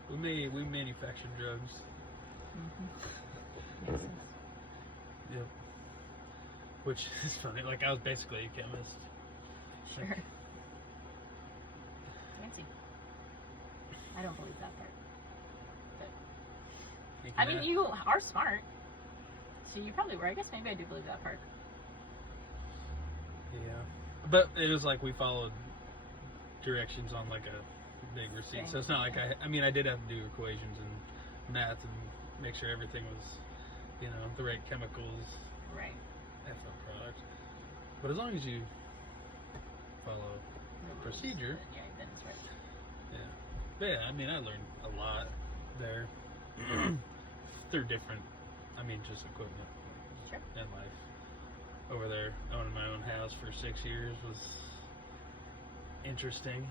We manufactured drugs. Makes sense. Yep. Which is funny. Like I was basically a chemist. Sure. Fancy. I don't believe that part. I mean, you are smart, so you probably were. I guess maybe I do believe that part. Yeah. But it was like we followed directions on like a big receipt. So it's not like I mean, I did have to do equations and math and make sure everything was, you know, the right chemicals, Right. FL products. But as long as you follow procedure. Yeah, then it's right. Yeah. But yeah, I mean, I learned a lot there through different, just equipment Sure. and life. Over there, owning my own house for 6 years was interesting.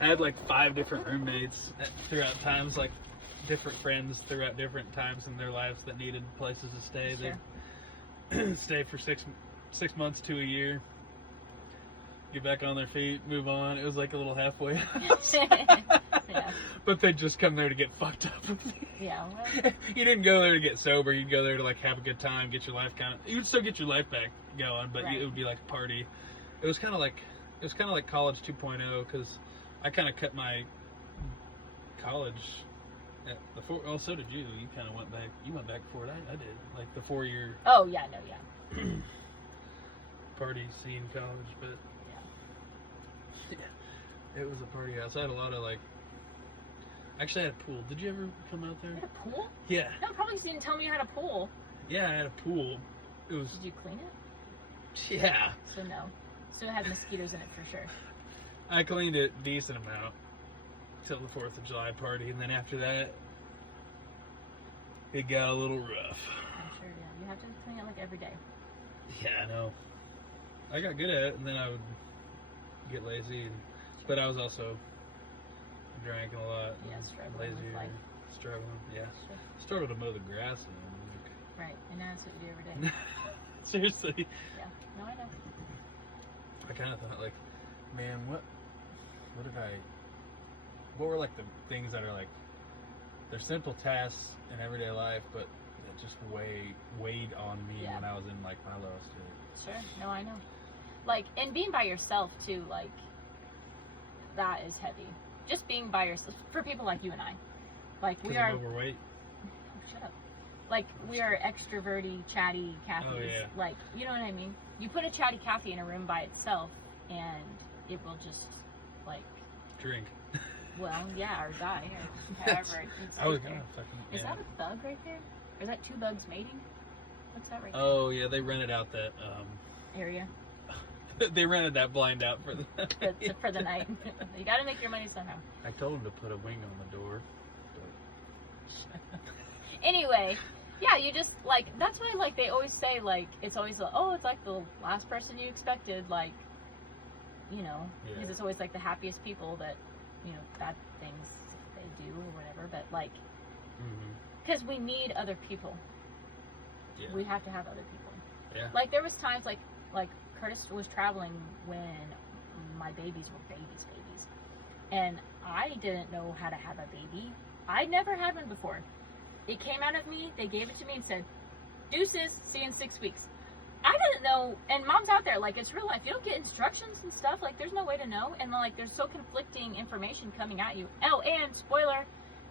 I had like 5 different roommates throughout times, like different friends throughout different times in their lives that needed places to stay. Sure. They'd stay for 6 months to a year, get back on their feet, move on. It was like a little halfway house. Yeah. But they'd just come there to get fucked up with me. Yeah, well, You didn't go there to get sober. You'd go there to like have a good time, get your life you would still get your life back going, but Right. it would be like a party. It was kind of like college 2.0 because I kind of cut my college at the oh, so did you. You kind of went back. You went back before I did. Like the 4-year oh, yeah, no, yeah. party scene college, but It was a party house. I had a lot of like. Actually, I had a pool. Did you ever come out there? You had a pool? Yeah. No, probably just didn't tell me you had a pool. Yeah, I had a pool. It was. Did you clean it? Yeah. So no. So it had mosquitoes in it for sure. I cleaned it decent amount till the 4th of July party, and then after that, it got a little rough. I'm sure, yeah. You have to clean it like every day. Yeah, I know. I got good at it, and then I would get lazy, but I was also drinking a lot. Yeah, and struggling with lazier, life. struggling. Yeah, Sure. started to mow the grass, and Right, and now that's what you do every day. seriously, Yeah, no, I know. I kind of thought like, man, what were like the things that are like, they're simple tasks in everyday life, but it just weighed on me Yeah. when I was in like my lowest state. Sure, no, I know. Like, and being by yourself too, like, that is heavy. Just being by yourself, for people like you and I. Like, we 'Cause are. I'm overweight. Shut up. Like, we are extroverty, chatty Cathy's. Oh, yeah. Like, you know what I mean? You put a chatty Cathy in a room by itself, and it will just, like, Drink. well, yeah, or die, or however it needs to I was be gonna there. fucking. Is that a bug right there? Or is that two bugs mating? What's that right Oh yeah, they rented out that. there? Area. They rented that blind out for the. For the night. You gotta make your money somehow. I told him to put a wing on the door. Anyway, yeah, you just, like, that's why, like, they always say, like, it's always, oh, it's like the last person you expected, like, you know, Yeah. because it's always, like, the happiest people that, you know, bad things they do or whatever, but, like, Mm-hmm. because we need other people. Yeah. We have to have other people. Yeah. Like, there was times, like Curtis was traveling when my babies were babies. And I didn't know how to have a baby. I'd never had one before. It came out of me, they gave it to me and said, deuces, see you in 6 weeks. I didn't know, and mom's out there, like, it's real life. You don't get instructions and stuff, like, there's no way to know. And, like, there's so conflicting information coming at you. Oh, and, spoiler,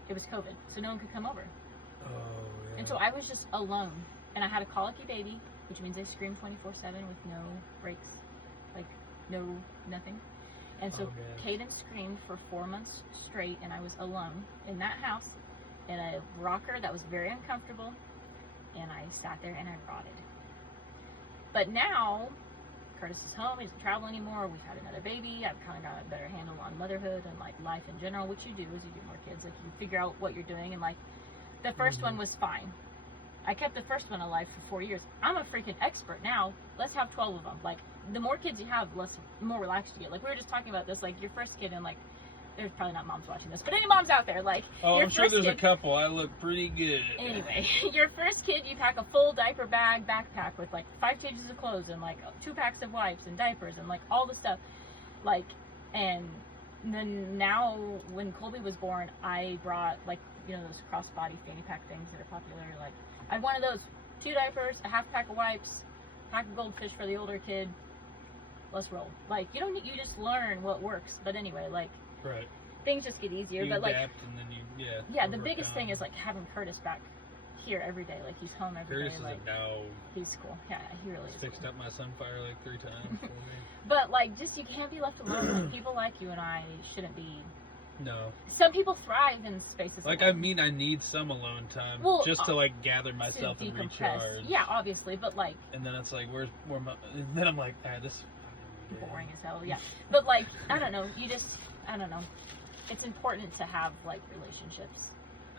it was COVID, so no one could come over. Oh yeah. And so I was just alone. And I had a colicky baby, which means they scream 24/7 with no breaks. Like, no, nothing. And so Oh, gosh. Caden screamed for 4 months straight, and I was alone in that house in a rocker that was very uncomfortable. And I sat there and I rotted. But now, Curtis is home, he doesn't travel anymore, we've had another baby, I've kind of got a better handle on motherhood and, like, life in general, which you do as you get more kids. Like, you figure out what you're doing, and, like, the first one was fine. I kept the first one alive for 4 years. I'm a freaking expert now. Let's have 12 of them. Like, the more kids you have, the more relaxed you get. Like, we were just talking about this, like, your first kid, and, like, there's probably not moms watching this, but any moms out there, like, Oh, your I'm sure first there's a kid- couple. I look pretty good. Anyway, your first kid, you pack a full diaper bag, backpack with, like, 5 changes of clothes and, like, 2 packs of wipes and diapers and, like, all the stuff. Like, and then now, when Colby was born, I brought, like, you know, those crossbody fanny pack things that are popular. Like, I had one of those, 2 diapers, a half pack of wipes, pack of goldfish for the older kid. Let's roll. Like, you don't need, you just learn what works. But anyway, like, Right. things just get easier. You but, like, adapt and then you, yeah, the work biggest on. thing is, like, having Curtis back here every day. Like, he's home every Curtis day. is Like, a dog. he's cool. Yeah, he really He's is. fixed Cool. up my Sunfire like 3 times for me. But, like, just, you can't be left alone. Like, people like you and I shouldn't be. No. Some people thrive in spaces Like, alone. I mean, I need some alone time Well, just to, like, gather to myself and decompress. recharge. Yeah, obviously, but, like, And then it's like, where's more my... And then I'm like, this is fucking boring as hell. Yeah, but, like, I don't know. You just, I don't know. It's important to have, like, relationships.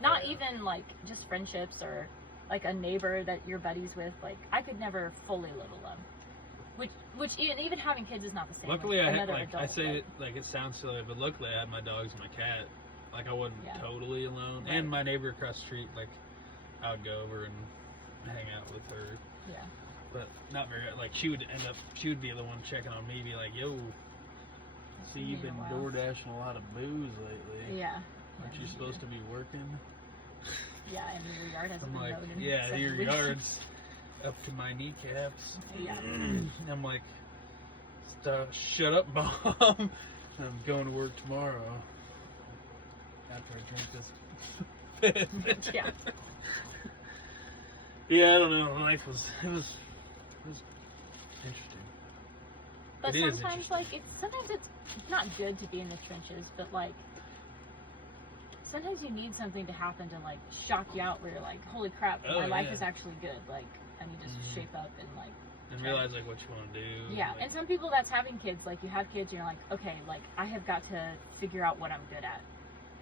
Not Yeah. even, like, just friendships or, like, a neighbor that you're buddies with. Like, I could never fully live alone. Which even having kids is not the same. Luckily, as I had, another like, adult, I say but- it, like, it sounds silly, but luckily I had my dogs and my cat. Like, I wasn't Yeah. totally alone. Right. And my neighbor across the street, like, I would go over and hang out with her. Yeah. But not very, like, she would be the one checking on me, be like, yo, see, you've been Meanwhile. door dashing a lot of booze lately. Yeah. Aren't you supposed to be working? Yeah, and your yard hasn't I'm been like, mowed in yeah, 7 your weeks. yard's up to my kneecaps. Yeah. I'm like, shut up, Mom. I'm going to work tomorrow. After I drink this. Yeah. Yeah, I don't know. Life was, it was interesting. But It is sometimes, interesting. sometimes it's not good to be in the trenches, but like, sometimes you need something to happen to like shock you out where you're like, holy crap, Oh, my life yeah. is actually good. Like, I need to Mhm. shape up and like, And try realize like what you want to do. yeah. Like, And some people that's having kids, like you have kids, and you're like, okay, like I have got to figure out what I'm good at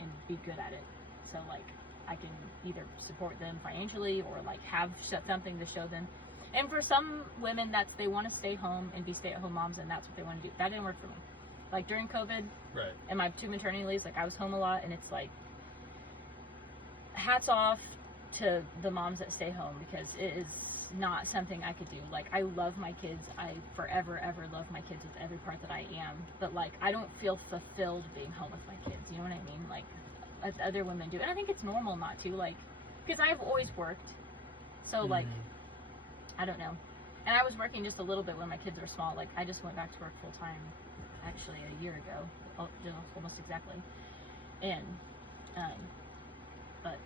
and be good at it. So like, I can either support them financially or like have something to show them. And for some women, they want to stay home and be stay-at-home moms, and that's what they want to do. That didn't work for me. Like during COVID right. and my 2 maternity leaves, like I was home a lot, and it's like, hats off to the moms that stay home, because it is not something I could do. Like, I love my kids. I forever, ever love my kids with every part that I am. But like, I don't feel fulfilled being home with my kids. You know what I mean? Like, as other women do. And I think it's normal not to, like, because I've always worked. So like, I don't know. And I was working just a little bit when my kids were small. Like, I just went back to work full time actually a year ago, almost exactly. And, but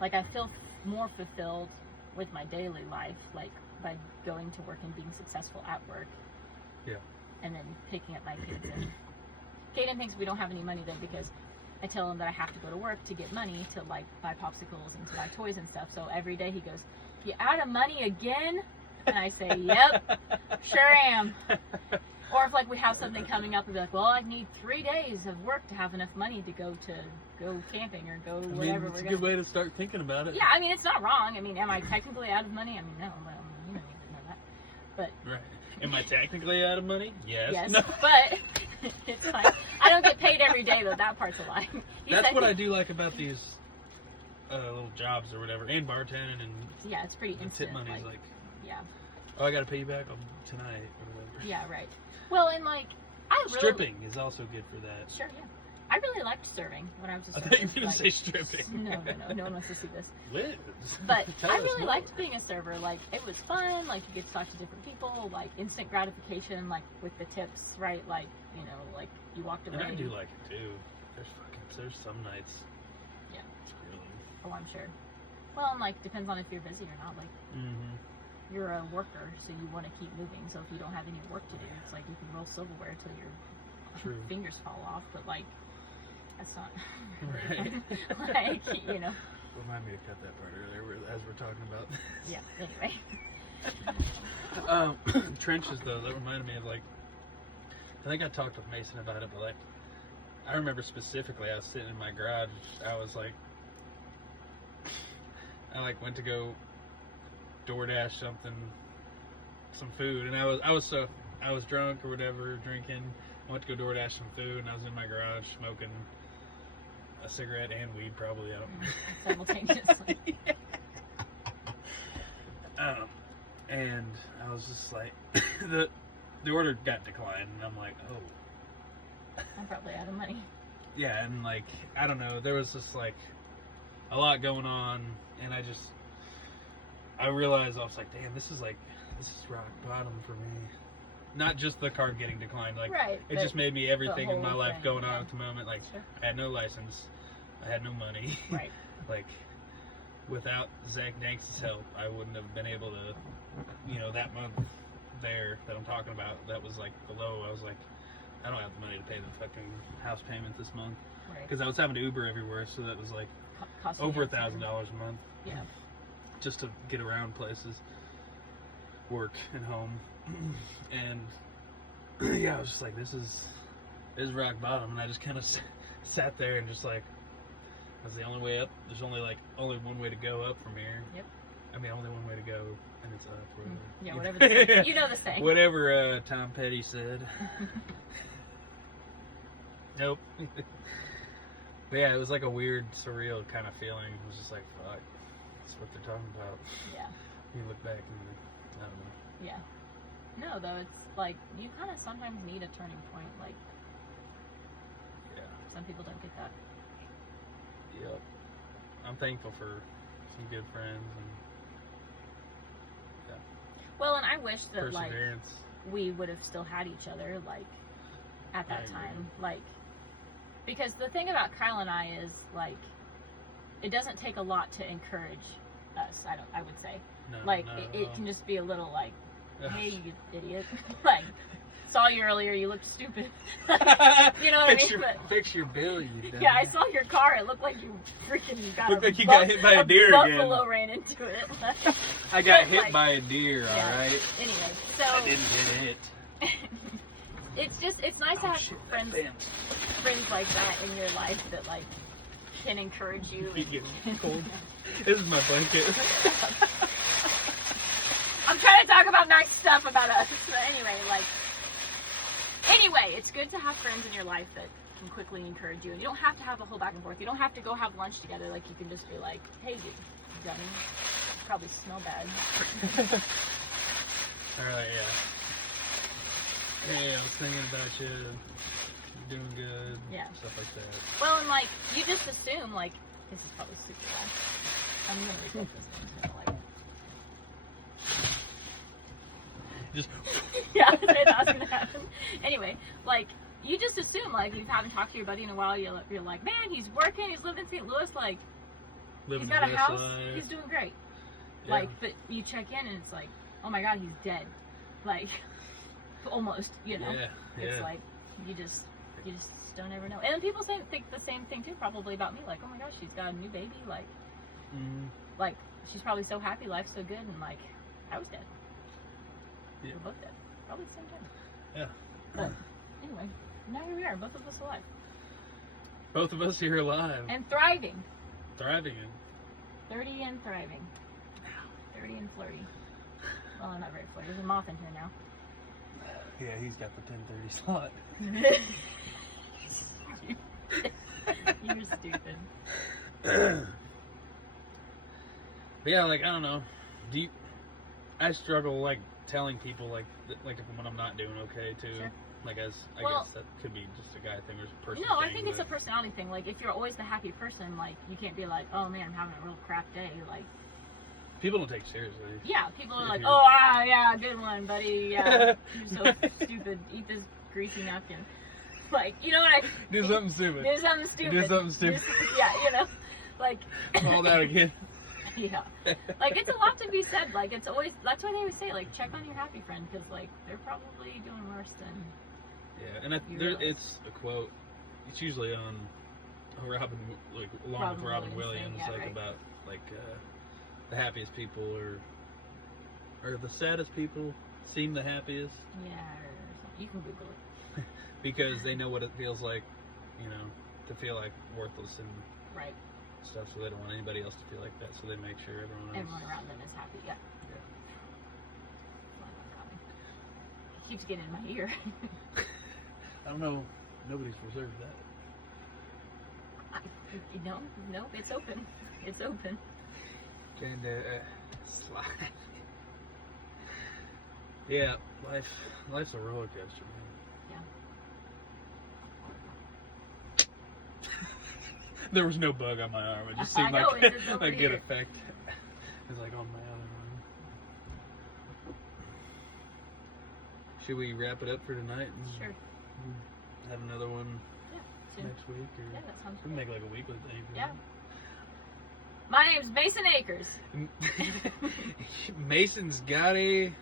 like, I feel more fulfilled with my daily life, like by going to work and being successful at work. Yeah. And then picking up my kids. And Caden thinks we don't have any money though, because I tell him that I have to go to work to get money to like buy popsicles and to buy toys and stuff. So every day he goes, "You out of money again?" And I say, "Yep, sure am." Or if like we have something coming up, we'll be like, "Well, I need 3 days of work to have enough money to go camping or go whatever." It's a good way to start thinking about it. Yeah, I mean, it's not wrong. I mean, am I technically out of money? I mean, no, but you don't need to know that. But Right. Am I technically out of money? Yes. yes, No. but it's fine. I don't get paid every day though. That part's a lie. That's what I do like about these little jobs or whatever, and bartending and Yeah, it's pretty the instant. tip money's like, yeah, oh, I got to pay you back on tonight or whatever. yeah, right. Well, and like, I really Stripping is also good for that. Sure, yeah. I really liked serving when I was a I server. thought you were going Like, to say stripping. No one wants to see this. Liz. But Tell I us really more. liked being a server. Like, it was fun. Like, you get to talk to different people. Like, instant gratification. Like, with the tips, right? Like, you know, like you walked away. And I do like it too. There's some nights. Yeah. It's really. Oh, I'm sure. Well, and like, depends on if you're busy or not. Like, Mm-hmm. you're a worker, so you want to keep moving. So if you don't have any work to do, it's like you can roll silverware till your True. fingers fall off. But like, that's not Right. like, you know. Remind me to cut that part earlier as we're talking about. Yeah. Anyway. Trenches though, that reminded me of like, I think I talked with Mason about it, but like, I remember specifically I was sitting in my garage, I was like, I like went to go DoorDash some food, and I was drunk or whatever, drinking. I went to go DoorDash some food, and I was in my garage smoking a cigarette and weed, probably. I don't Simultaneously. And I was just like, the order got declined, and I'm like, oh. I'm probably out of money. Yeah, and like, I don't know, there was just like a lot going on, and I realized, I was like, damn, this is rock bottom for me. Not just the card getting declined, like, Right. it just made me everything in my whole life thing, going on yeah. at the moment. Like, Sure. I had no license, I had no money. Right. Like, without Zach Danks' help, I wouldn't have been able to, that month there that I'm talking about, that was like below. I was like, I don't have the money to pay the fucking house payment this month. Right. Because I was having to Uber everywhere, so that was like Cost me over nothing. $1,000 a month. Yeah. Just to get around places, work and home. And yeah, I was just like, this is rock bottom. And I just kind of sat there and just like, that's the only way up. There's only one way to go up from here. Yep. I mean, only one way to go, and it's up. Whatever. Yeah, whatever the saying. You know the saying. Whatever Tom Petty said. Nope. But yeah, it was like a weird, surreal kind of feeling. It was just like, fuck, that's what they're talking about. Yeah. You look back and I don't know. Yeah. No, though, it's like, you kind of sometimes need a turning point. Like, Yeah. some people don't get that. Yep. I'm thankful for some good friends and Well, and I wish that, like, perseverance. we would have still had each other, like, at I that agree. time. Like, because the thing about Kyle and I is, like, it doesn't take a lot to encourage us, I would say. No, Like, not at it all. can just be a little, like, hey, you idiot. Like, saw you earlier. You looked stupid. You know what I mean? Fix your bill, you dumb. Yeah, I saw your car. It looked like you freaking got Looked like you got hit by a deer again. Buffalo ran into it. I got hit by a deer, yeah. alright? Anyway, so I didn't get hit. it's nice to have friends like that in your life that like can encourage you. You get cold. This is my blanket. I'm trying to talk about nice stuff about us. So anyway, it's good to have friends in your life that can quickly encourage you. And you don't have to have a whole back and forth. You don't have to go have lunch together. Like, you can just be like, hey, you dummy. You probably smell bad. Alright, yeah. Hey, I was thinking about you. You're doing good. Yeah. Stuff like that. Well, and like, you just assume, like, this is probably super bad. I'm going to reset this thing. So, like, Just yeah, that's gonna happen. Anyway, like, you just assume, like, you haven't talked to your buddy in a while, you're like, man, he's working, he's living in St. Louis, like, living he's got a his house, life. he's doing great. Yeah. Like, but you check in and it's like, oh my god, he's dead. Like, almost, you know? Yeah, It's yeah. like, you just don't ever know. And then people think the same thing too, probably about me, like, oh my gosh, she's got a new baby, like, like, she's probably so happy, life's so good, and like, I was dead. Yeah. We're both dead. Probably at the same time. Yeah. But anyway, now here we are, both of us alive. Both of us here alive. And thriving. Thriving in. 30 and thriving. 30 and flirty. Well, I'm not very flirty. There's a moth in here now. Yeah, he's got the 10:30 slot. You're stupid. But yeah, like, I don't know. I struggle, like, telling people, like when I'm not doing okay, too. Sure. Like, I Well, guess that could be just a guy thing or a person No, thing. I think it's a but personality thing. Like, if you're always the happy person, like, you can't be like, oh man, I'm having a real crap day. Like, people don't take it seriously. yeah, people are If like, you're- oh, yeah, good one, buddy. Yeah, you're so stupid. Eat this greasy napkin. Like, you know what I Do something stupid. Do something stupid. Do something stupid. Yeah, you know, like. All that again. Yeah. Like, it's a lot to be said. Like, it's always, that's why they always say, like, check on your happy friend, because, like, they're probably doing worse than. Yeah, and You realize. it's a quote. It's usually on along with Robin Williams, yeah, like right. about like the happiest people or the saddest people seem the happiest Yeah, or something. You can Google it. because they know what it feels like, you know, to feel like worthless and Right. stuff. So they don't want anybody else to feel like that. So they make sure everyone else. Everyone around them is happy. Yeah. Yeah. Well, I'm coming. It keeps getting in my ear. I don't know. Nobody's reserved that. No, it's open. It's open. And slide. Yeah, life's a roller coaster, man. Yeah. There was no bug on my arm. It just I seemed know, like it's just over a good here. effect. It's like on my other arm. Should we wrap it up for tonight? And Sure. have another one Yeah. Soon. next week, or Yeah, that sounds we can good. make like a weekly thing. Yeah. My name's Mason Akers. Mason's got a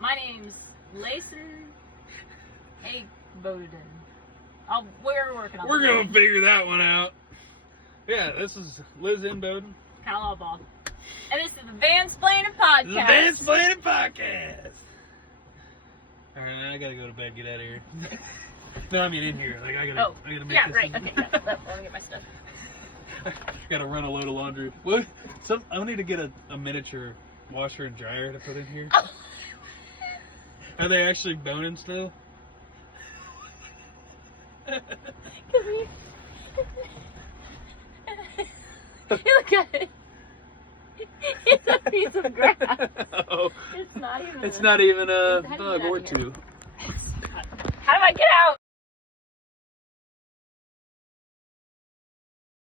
My name's Layson A. Bowden. We're working on we're it. gonna figure that one out. Yeah, this is Liz Bowden. Kyle Albaugh. And this is the Vansplaining Podcast. The Vansplaining Podcast. Alright, I gotta go to bed, get out of here. No, I mean in here. Like I gotta make yeah, this. right. Okay, yeah. Let me get my stuff. Gotta run a load of laundry. I need to get a miniature washer and dryer to put in here. Oh. Are they actually boning still? Look at it. It's a piece of grass. Oh, It's not even. it's not even a How do you bug get out or of here? two. How do I get out?